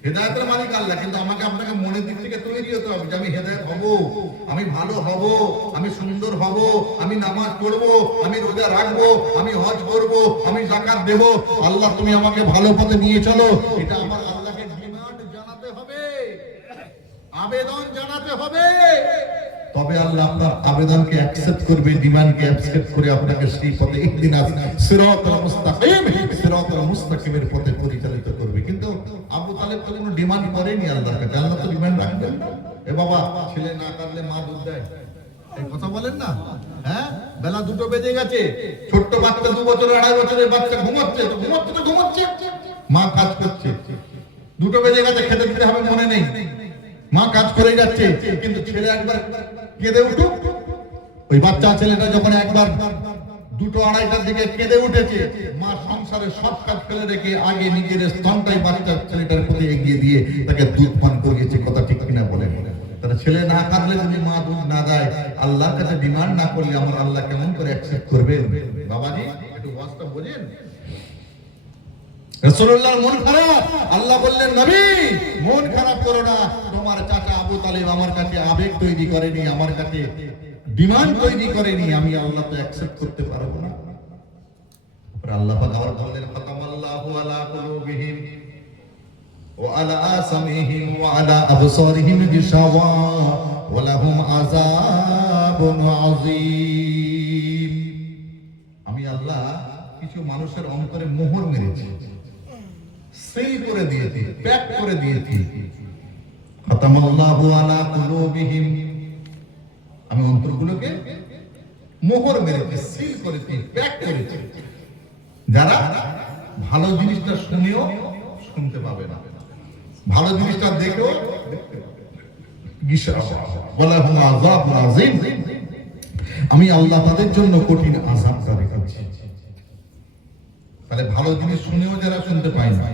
হেদায়েতের মালিক আল্লাহ, কিন্তু আমাকে আপনাকে মনের দিক থেকে তৈরি হতে হবে যে আমি হেদায়েত হব, আমি ভালো হব, আমি সুন্দর হব, আমি নামাজ পড়বো, আমি রোজা রাখবো, আমি হজ করব, আমি যাকাত দেব। আল্লাহ তুমি আমাকে ভালো পথে নিয়ে চলো, এটা আমার আল্লাহকে ডিমান্ড জানাতে হবে, আবেদন জানাতে হবে। তবে আল্লাহ আপনার আবেদনকে অ্যাকসেপ্ট করবে, ডিমান্ডকে অ্যাকসেপ্ট করে আপনাকে সেই পথে ইহদিনাস সিরাতাল মুস্তাকিম, সিরাতাল মুস্তাকিমের পথে পরিচালিত করবে। কিন্তু আবু তালেব তো কোনো ডিমান্ড করেনি আল্লাহর কাছে। আল্লাহ তো ডিমান্ড রাখবেন না। এ বাবা, ছেলে না কাঁদলে মা দুধ দেয়, এই কথা বলেন না? হ্যাঁ, বেলা 2টো বেজে গেছে, ছোট্ট বাচ্চা 2 বছর 2.5 বছরের বাচ্চা ঘুমাচ্ছে, তো ঘুমাচ্ছে, মা কাজ করছে। 2টো বেজে গেছে, খেতে দিতে হবে মনে নেই, মা কাজ করে যাচ্ছে। কিন্তু ছেলে একবার কেঁদে উঠুক, ওই বাচ্চা ছেলেটা যখন একবার 2টো-2:30টার দিকে কেঁদে উঠেছে, মা সংসারের সব কাজ ফেলে রেখে আগে নিজের স্তনটাই বাচ্চা ছেলেটার প্রতি এগিয়ে দিয়ে তাকে দুধ পান করিয়েছে। কথা ঠিক কিনা বলেন? তাহলে ছেলে না কাঁদলে যদি মা দুধ না দেয়, আল্লাহর কাছে ডিমান্ড না করলে আমার আল্লাহ কেমন করে অ্যাকসেপ্ট করবে? বাবাজি একটু ওয়াজটা বোঝেন। রাসূলুল্লাহর মন খারাপ, আল্লাহ বললেন, নবী মন খারাপ করো না। তোমার চাচা আবু তালেব আমার কাছে আবেগ তৈরি করেনি, আমার কাছে ডিমান্ড তৈরি করেনি, আমি আল্লাহ তো অ্যাকসেপ্ট করতে পারবো না। আল্লাহ পাক আবার বললেন, ফাতামাল্লাহু আলা কুলুবিহিম ওয়া আলা আসামিহিম ওয়া আলা আবসারিহিম গিশাওয়া ওয়া লাহুম আযাবুন আযীম। আমি আল্লাহ কিছু মানুষের অন্তরে মোহর মেরেছি, সিল করে দিয়েছি, প্যাক করে দিয়েছি। খাতামাল্লাহু আলা কুলুবিহিম, আমি অন্তরগুলোকে মোহর মেরেছি, সিল করেছি, প্যাক করেছি। যারা ভালো জিনিসটা শুনেও শুনতে পাবে না, ভালো জিনিসটা দেখেও দেখতে পাবে না। আমি আল্লাহ তাদের জন্য কঠিন আযাব রেখেছি। তাহলে ভালো জিনিস শুনেও যারা শুনতে পায় না,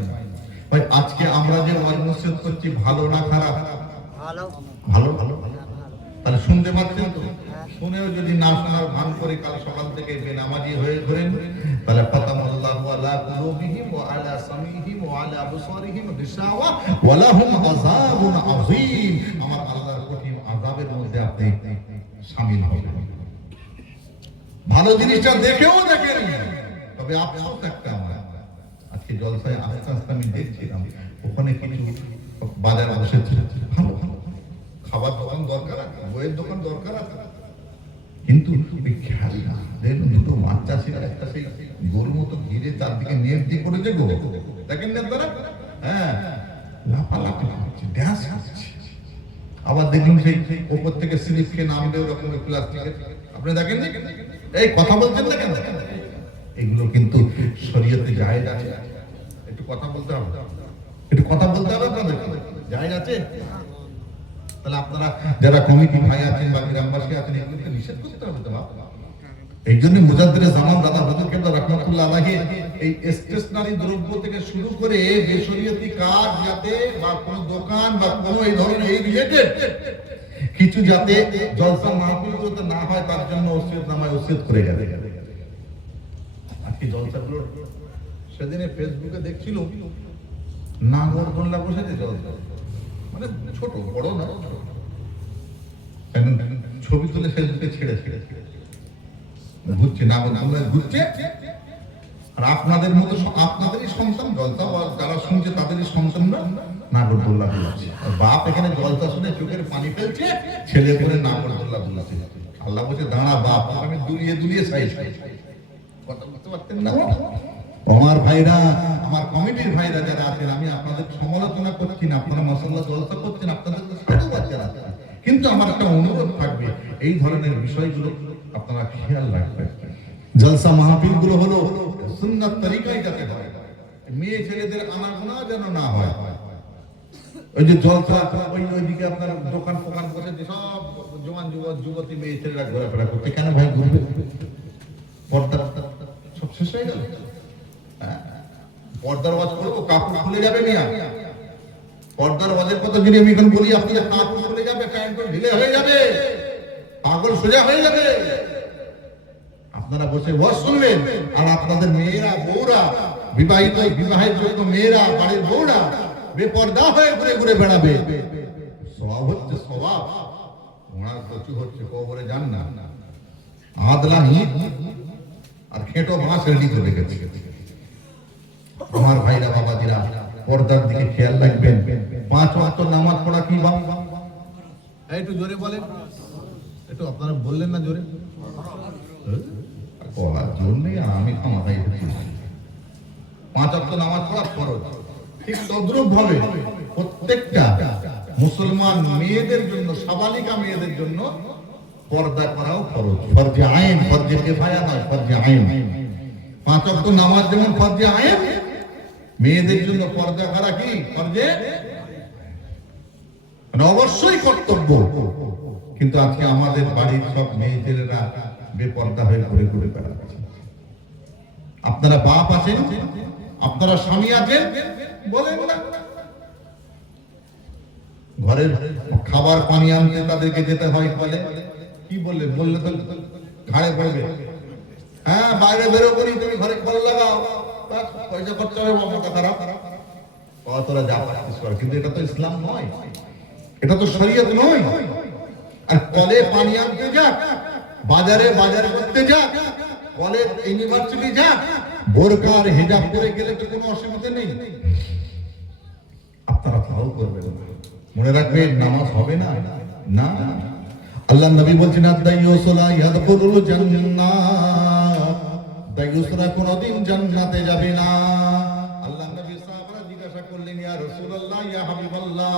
ভাই আজকে আমরা যে ওয়াজ নসিহত করছি, ভালো না খারাপ? ভালো ভালো ভালো। তাহলে শুনতে পাচ্ছেন তো? শুনেও যদি না শোনার ভান করে কাল সকাল থেকে বেনামাজি হয়ে ঘোরেন, তাহলে ফাতামাল্লাহু আলা কুলুবিহিম ওয়া আলা সামিহিম ওয়া আলা আবসারিহিম গিশাওয়া ওয়া লাহুম আযাবুন আযীম। আমার আল্লাহর কঠিন আযাবের মধ্যে আপনি শামিল হবেন। ভালো জিনিসটা দেখেও দেখেন, তবে আফসোস একটা, আমরা আজকে জলসায় আস্তে আস্তে আমি দেখছিলাম ওখানে কিছু বাজার বসেছে, ভালো ভালো খাবার দোকান দরকার আছে, বইয়ের দোকান দরকার আছে, কিন্তু খেয়াল না, দেখুন 2টো মাছ চাষিরা একটা সেই গরুর মতো ঘিরে চারদিকে নেট দিয়ে করেছে গো, দেখেন না তারা? হ্যাঁ, লাফালাফি করছে, ড্যান্স করছে। আবার দেখুন সেই উপর থেকে স্লিপ খেয়ে নামবে ওরকমের প্লাস্টিকের, আপনি দেখেন না? এই কথা বলছেন না কেন? এগুলো কিন্তু শরীয়তে জায়েজ আছে, একটু কথা বলতে হবে, একটু কথা বলতে হবে আপনাদের, জায়েজ আছে। তাহলে আপনারা যারা কমিটি ভাই আছেন বা গ্রামবাসী আছেন, এগুলোকে নিষেধ করতে হবে তো। এই জন্য মুজাদ্দিদে জামান দাদা হুজুর কেবলা রাহমাতুল্লাহ আলাইহি এই স্টেশনারি দ্রব্য থেকে শুরু করে বেশরিয়তি কাজ যাতে বা কোনো দোকান বা কোনো এই ধরনের এই রিলেটেড কিছু যাতে জলসা মাহফিলগুলোতে না হয়, তার জন্য ওসিয়তনামায় ওসিয়ত করে গেছে। আজকে জলসাগুলো সেদিনে ফেসবুকে দেখছিল, নাগরদোল্লা বসেছে জলসা, মানে ছোট বড় না, ছবি তুলে ফেসবুকে ছেড়ে ছেড়ে ঘুরছে নাগরদোল্লা ঘুরছে, আর আপনাদের মতো আপনাদেরই সন্তান জলসা, যারা শুনছে তাদেরই সন্তানরা নাগরদোল্লা দুলাচ্ছে। আর বাপ এখানে জলসা শুনে চোখের পানি ফেলছে, ছেলে করে নাগরদোল্লা দুলাচ্ছে। আল্লাহ বলছে দাঁড়া বাপ, আমি দুলিয়ে দুলিয়ে সাইজ কথা বলতে পারতেন না। আমার ভাইরা, আমার কমিটির ভাইরা যারা আছেন, আমি আপনাদের সমালোচনা করছি না, আপনারা মাশাআল্লাহ জলসা করছেন, আপনাদের সাধুবাদ জানাচ্ছি, কিন্তু আমার একটা অনুরোধ থাকবে, এই ধরনের বিষয়গুলো আপনারা খেয়াল রাখবেন। জলসা মাহফিল গুলো হলো সুন্নাত তরিকায় যাতে হয়, মেয়ে ছেলেদের আনাগোনা যেন না হয়। ওই যে জলসা, ওইদিকে আপনার দোকান ফোকান বসে সব জওয়ান যুবতী মেয়ে ছেলেরা ঘোরাফেরা করছে, কেন ভাই ঘুরবে? পর্দা সব শেষ হয়ে গেল। পর্দার ওয়াজ করবো, কাপড় খুলে যাবে মিয়া। পর্দার ওয়াজের কথা যদি আমি এখন বলি, আপনাদের কাপড় খুলে যাবে, প্যান্ট ঢিলে হয়ে যাবে, পাগল সোজা হয়ে যাবে। আপনারা বসে ওয়াজ শুনবেন, আর আপনাদের মেয়েরা বউরা, বিবাহিত বিবাহের যোগ্য মেয়েরা, বাড়ির বউরা বেপর্দা হয়ে ঘুরে ঘুরে বেড়াবে। স্বভাব হচ্ছে স্বভাব, ওনার কচু হচ্ছে কবরে যান না, আদলা হিট আর খেটো মাছ রেডি করে গেছে। আমার ভাইরা বাবাজিরা, পর্দার দিকে খেয়াল রাখবেন। 5 ওয়াক্ত নামাজ পড়া কি বাবা? একটু জোরে বলেন, একটু আপনারা বললেন না জোরে, বলার জন্যই আমি মাথায় ঢুকি। 5 ওয়াক্ত নামাজ পড়া ফরজ। ঠিক তদ্রুপ ভাবে প্রত্যেকটা মুসলমান মেয়েদের জন্য, সাবালিকা মেয়েদের জন্য পর্দা করাও ফরজ। ফরজে আইন, ফরজে কিফায়া নয়, ফরজে আইন। 5 ওয়াক্ত নামাজ যেমন ফরজে আইন, মেয়েদের জন্য পর্দা করা কি ফরজে অবশ্যই কর্তব্য। কিন্তু আজকে আমাদের বাড়ির সব মেয়ে ছেলেরা বেপর্দা হয়ে ঘুরে ঘুরে বেড়াচ্ছে। আপনারা বাপ আছেন, আপনারা স্বামী আছেন, বলেন না ঘরের খাবার পানি আনতে তাদেরকে যেতে হয়, বলে কি বললে বললে তো ঘাড়ে পড়বে। হ্যাঁ, বাইরে বেরো করি, তুমি ঘরে কল লাগাও, পয়সা খরচা হবে, মাথা খারাপ, তোরা যা পারছিস কর। কিন্তু এটা তো ইসলাম নয়, এটা তো শরীয়ত নয়। আর কলে পানি আনতে যাক, বাজারে বাজার করতে যাক, কলেজ ইউনিভার্সিটি যাক, বোরকা আর হিজাব পরে গেলে তো কোনো অসুবিধা নেই। আপনারা তাও করবেন, মনে রাখবেন নামাজ হবে না। না, আল্লাহ নবী বলছেন আদ-দাইয়ুসু লা ইয়াদখুলুল জান্নাহ, দাইয়ুসরা কোনদিন জান্নাতে যাবে না। আল্লাহ নবী সাহাবারা জিজ্ঞাসা করলেন, ইয়া রাসূলুল্লাহ, ইয়া হাবিবাল্লাহ,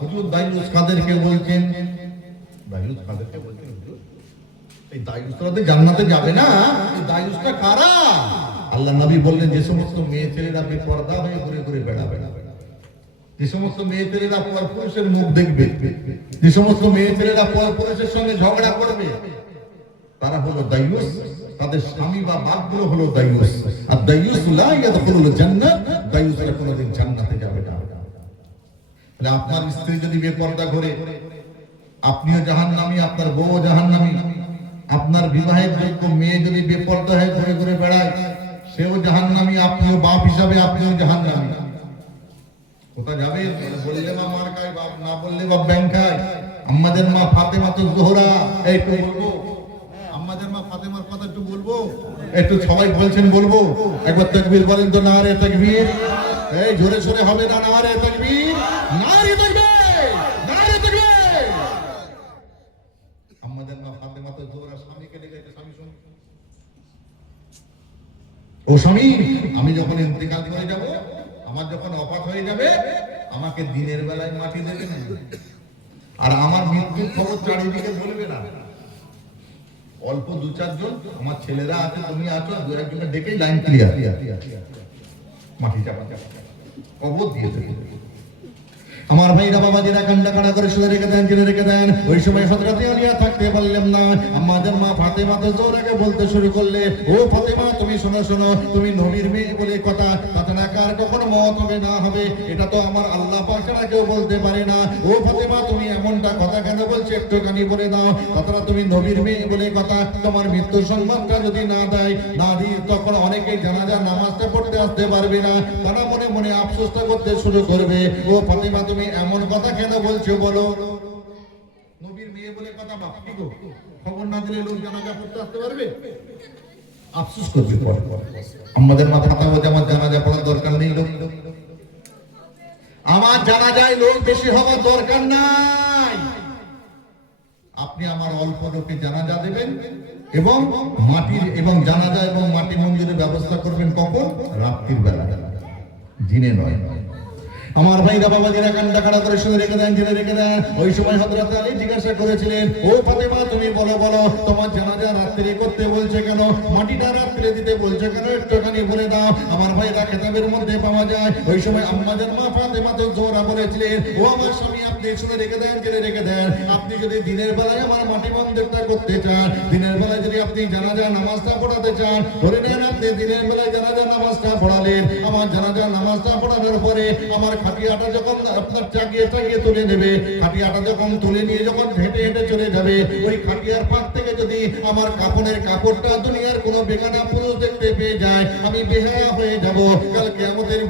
হুজুর দাইয়ুস কাদেরকে বলছেন? দাইয়ুস কাদেরকে বলছেন হুজুর? এই দাইয়ুসরা তো জান্নাতে যাবে না, এই দাইয়ুসটা কারা? আল্লাহ নবী বললেন, যে সমস্ত মেয়ে ছেলেরা বেপরদা হয়ে ঘুরে ঘুরে বেড়াবে, যে সমস্ত মেয়ে ছেলেরা পরপুরুষের মুখ দেখবে, যে সমস্ত মেয়ে ছেলেরা পরপুরুষের সঙ্গে ঝগড়া করবে, তারা হলো দাইয়ুস। তাদের স্বামী বা বাপগুলো হলো দাইয়ুস। আর দাইয়ুস লা ইয়াদখুলুল জান্নাহ, দাইয়ুসরা কোনদিন জান্নাতে যাবে না। তাহলে আপনার স্ত্রী যদি বেপরদা ঘুরে, আপনিও জাহান্নামী, আপনার বউ জাহান্নামী। আপনার বিবাহের যোগ্য মেয়ে যদি বেপরদা হয়ে ঘুরে ঘুরে বেড়ায়, সেও জাহান্নামী, আপনিও বাপ হিসাবে আপনিও জাহান্নামী। কোথা যাবে? বললে মা মার খায়, বাপ না বললে বাপ ব্যাংক খায়। আমাদের মা ফাতেমাতুজ জোহরা, একটু বলবো আমাদের মা ফাতেমার কথা একটু বলবো, একটু সবাই বলছেন বলবো, একবার তাকবীর বলেন তো, নারে তাকবীর। এই জোরে সোরে হবে না, নারে তাকবীর, নারে তাকবীর, নারে তাকবীর। আমাদের মা ফাতেমাতুজ জোহরা স্বামীকে ডেকেছে, স্বামী শুন, ও স্বামী, আমি যখন ইন্তেকাল করে যাব, আমার যখন অপাত হয়ে যাবে, আমাকে দিনের বেলায় মাটি দেবে না, আর আমার মৃত্যুর খবর চারিদিকে বলবে না। অল্প 2-4 জন আমার ছেলেরা আছে, তুমি আছো, 2-1 ডেকেই লাইন ক্লিয়ার, মাটি চাপা কবর দিয়ে দেবে। আমার ভাইরা বাবাজিরা কান্না কাড়া করে শুয়ে রেখে দেন, জেনে রেখে দেন। ওই সময় হযরতে আলিয়া থাকতে পারলাম না, আমাদের মা ফাতেমা তো জোরাকে বলতে শুরু করলে, ও ফাতেমা, তুমি শোনো শোনো, তুমি নবীর মেয়ে বলে কথা, তাতে না কার কখনো মত হবে না হবে, এটা তো আমার আল্লাহ পাক ছাড়া কেউ বলতে পারে না। ও ফাতেমা, তুমি এমনটা কথা কেন বলছো, একটুখানি বলে দাও। তাছাড়া তুমি নবীর মেয়ে বলে কথা, তোমার মৃত্যু সম্মানটা যদি না দেয়, না দিই, তখন অনেকেই জানাজা নামাজটা পড়তে আসতে পারবে না, তারা মনে মনে আফসোসটা করতে শুরু করবে। ও ফাতেমা, তুমি এমন কথা কেন বলছো বলো? নবীর মেয়ে দিয়ে বলে কথা বাপ কি গো খবর না দিলে লোক জানাজা পড়তে আসতে পারবে আফসোস করবে পরে আমাদের মাথা বলতে আমার জানাজা পড়ার দরকার নেই লোক আমার জানাজায় লোক বেশি হওয়ার দরকার নাই আপনি আমার অল্প লোকে জানাজা দেবেন এবং মাটির এবং জানাজা এবং মাটি মঞ্জুরের ব্যবস্থা করবেন কখন রাত্রির বেলা দিনে নয় আমার ভাইরা বাবাজিরা কান্না কাড়া করে শুনে রেখে দেন জেনে রেখে দেন ওই সময় হযরত আলী জিজ্ঞাসা করেছিলেন ও ফাতেমা তুমি বলো বলো তোমার জানাজা রাত্রে করতে বলছে কেন মাটিটা রাত্রে দিতে বলছে কেন একটুখানি বলে দাও আমার ভাইরা কিতাবের মধ্যে পাওয়া যায় ওই সময় আম্মাজান মা ফাতেমা তো জোহরা বলেছিলেন ও আমার স্বামী আপনি শুনে রেখে দেন জেনে রেখে দেন আপনি যদি দিনের বেলায় আমার মাটি মন্দিরটা করতে চান দিনের বেলায় যদি আপনি জানাজা নামাজটা পড়াতে চান ধরে নেন আপনি দিনের বেলায় জানাজা নামাজটা পড়ালেন আমার জানাজা নামাজটা পড়ানোর পরে আমার খাটিয়াটা যখন আপনার চাগিয়ে তুলে নেবে খাটিয়াটা যখন তুলে নিয়ে যখন হেঁটে হেঁটে চলে যাবে ওই খাটিয়ার পাশ থেকে যদি আমার কাপড়ের কাপড়টা দুনিয়ার কোনো বেগানা পুরুষ দেখতে পেয়ে যায় আমি বেহায়া হয়ে যাব কাল কিয়ামতের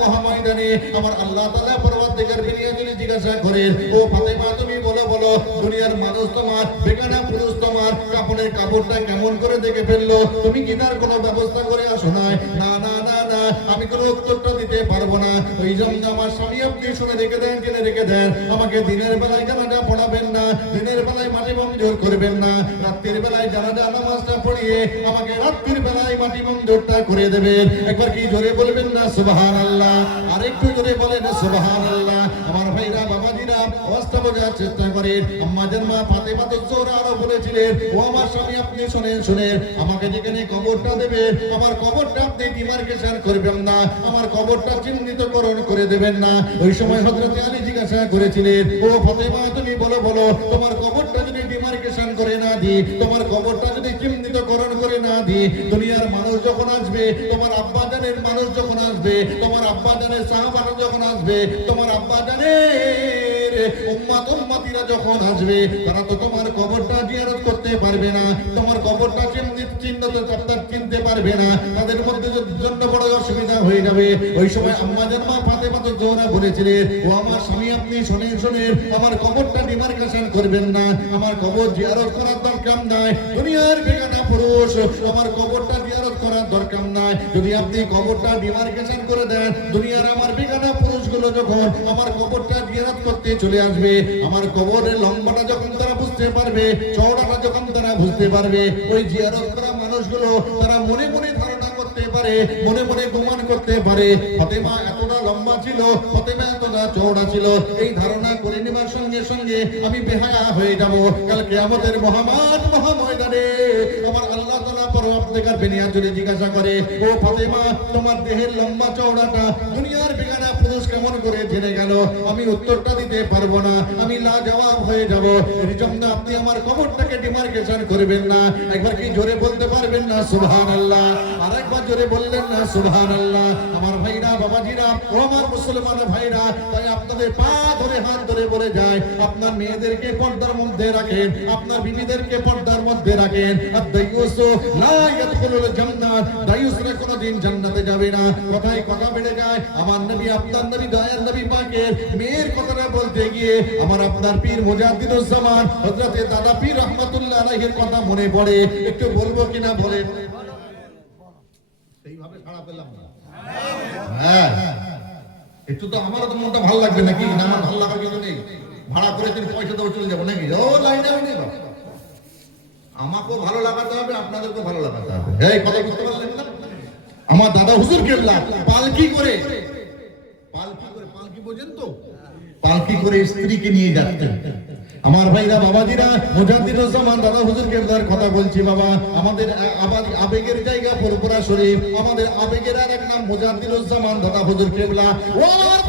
মহাময়দানে আমার আল্লাহ তাআলা পরওয়ারদিগার বিনিয়া যদি জিজ্ঞাসা করেন ও ফাতেমা তুমি বলো বলো দুনিয়ার মানুষ তোমার বেগানা পুরুষ তোমার কাপড়ের কাপড়টা কেমন করে দেখে ফেললো তুমি কি তার কোনো ব্যবস্থা করে আসো নাই না না না না আমি কোনো উত্তরটা দিতে পারবো না ওই জন্য আমার স্বামী আপনি শুনে রেখে দেন জেনে রেখে দেন আমাকে দিনের বেলায় জানাজা পড়াবেন না দিনের বেলায় মাটি মঞ্জুর করবেন না রাত্রির বেলায় জানাজা নামাজটা পড়িয়ে আমাকে রাত্রির বেলায় মাটি মঞ্জুরটা করে দেবেন একবার কি জোরে বলবেন না সুবহানাল্লাহ আর একটু জোরে বলেন সুবহানাল্লাহ আমার ভাইরা বাবাজিরা অবস্থা বোঝার চেষ্টা করেন আম্মাজান মা ফাতেমা তো জোহরা আরো বলেছিলেন ও আমার স্বামী আপনি শুনেন আমাকে যেখানে কবরটা দেবে আমার কবরটা আপনি ডিমার্কেশন করবেন না আমার কবরটা চিহ্নিতকরণ করে দেবেন না ওই সময় হযরত আলী জিজ্ঞাসা করেছিলেন ও ফাতেমা তুমি বলো বলো তোমার কবরটা যদি ডিমার্কেশন করে না দি তোমার কবরটা যদি চিহ্নিতকরণ করে না দি দুনিয়ার মানুষ যখন আসবে তোমার আব্বা জানের মানুষ যখন আসবে তোমার আব্বা জানের সাহাবারা যখন আসবে তোমার আব্বা জানের উম্মতিরা যখন আসবে তারা তো তোমার কবরটা জিয়ারত করতে পারবে না তোমার কবরটা চিনতে পারবে না তাদের মধ্যে জন্য বড় অসুবিধা হয়ে যাবে ওই সময় আম্মাজান মা ফাতেমা তো জোহরা বলেছিলেন ও আমার স্বামী আপনি শুনেন আমার কবরটা ডিমার্কেশন করবেন না আমার কবর জিয়ারত করার দরকার নাই দুনিয়ার বেগানা পুরুষ আমার কবরটা জিয়ারত করার দরকার নাই যদি আপনি কবরটা ডিমার্কেশন করে দেন দুনিয়ার আমার বেগানা পুরুষগুলো যখন আমার কবরটা জিয়ারত করতে চলে আসবে আমার কবরের লম্বাটা যখন তারা বুঝতে পারবে চওড়াটা যখন তারা বুঝতে পারবে ওই জিয়ারত করা মানুষগুলো তারা মনে মনে ধারণা করতে পারে মনে মনে গুমান করতে পারে ফাতেমা এতটা লম্বা ছিল ফাতেমা এতটা চওড়া ছিল এই ধারণা করে নেবার সঙ্গে সঙ্গে আমি বেহায়া হয়ে যাব কাল কিয়ামতের মহাময়দানে আমার আল্লাহ তাআলা পরওয়ারদিগার বিনিয়াজুল জিজ্ঞাসা করে ও ফাতেমা তোমার দেহের লম্বা চওড়াটা দুনিয়ার বেগানা পুরুষ কেমন করে জেনে গেল আমি উত্তরটা দিতে পারবো না আমি লাজবাব হয়ে যাব এই জন্য আপনি আমার কবরটাকে ডিমার্কেশন করবেন না একবার কি জোরে বলতে পারবেন না সুবহানাল্লাহ আরেকবার জোরে বললেন না সুবহানাল্লাহ আমার ভাইরা বাবাজিরা ও আমার মুসলমান ভাইরা তাই আপনাদের পা ধরে হাত ধরে বলে যায় আপনার মেয়েদেরকে পর্দার মধ্যে রাখেন আপনার বিবিদেরকে পর্দার মধ্যে রাখেন আদ-দায়ুস লা ইয়াদখুলুল জান্নাত দায়ুসরা কোনদিন জান্নাতে যাবে না কথায় কথা বেড়ে যায় আমার নবী আপনার নবী দয়ার নবী পাকের মেয়ের কথাটা বলতে গিয়ে আমার আপনার পীর মুজাদ্দিদুজ জামান হযরত দাদা পীর রাহমাতুল্লাহ আলাইহির কথা মনে পড়ে একটু বলবো কিনা বলেন সেইভাবে সাড়া পেলাম না হ্যাঁ একটু তো আমারও তো মনটা ভালো লাগবে নাকি না আমার ভালো লাগার কিছু নেই ভাড়া করে তিনি পয়সা দেবো চলে যাবো নাকি ও লাইনে আমি নেই আমাকেও ভালো লাগাতে হবে আপনাদেরকেও ভালো লাগাতে হবে এই কথা বুঝতে পারলেন না আমার দাদা হুজুর কেবলা পালকি করে পালকি বোঝেন তো পালকি করে স্ত্রীকে নিয়ে যাচ্ছেন আমার ভাইরা বাবাজিরা মুজাদ্দিদুজ জামান দাদা হুজুর কেবলার কথা বলছি বাবা আমাদের আবেগের জায়গা ফুরফুরা শরীফ আমাদের আবেগের আর এক নাম মুজাদ্দিদুজ জামান দাদা হুজুর কেবলা ও আমার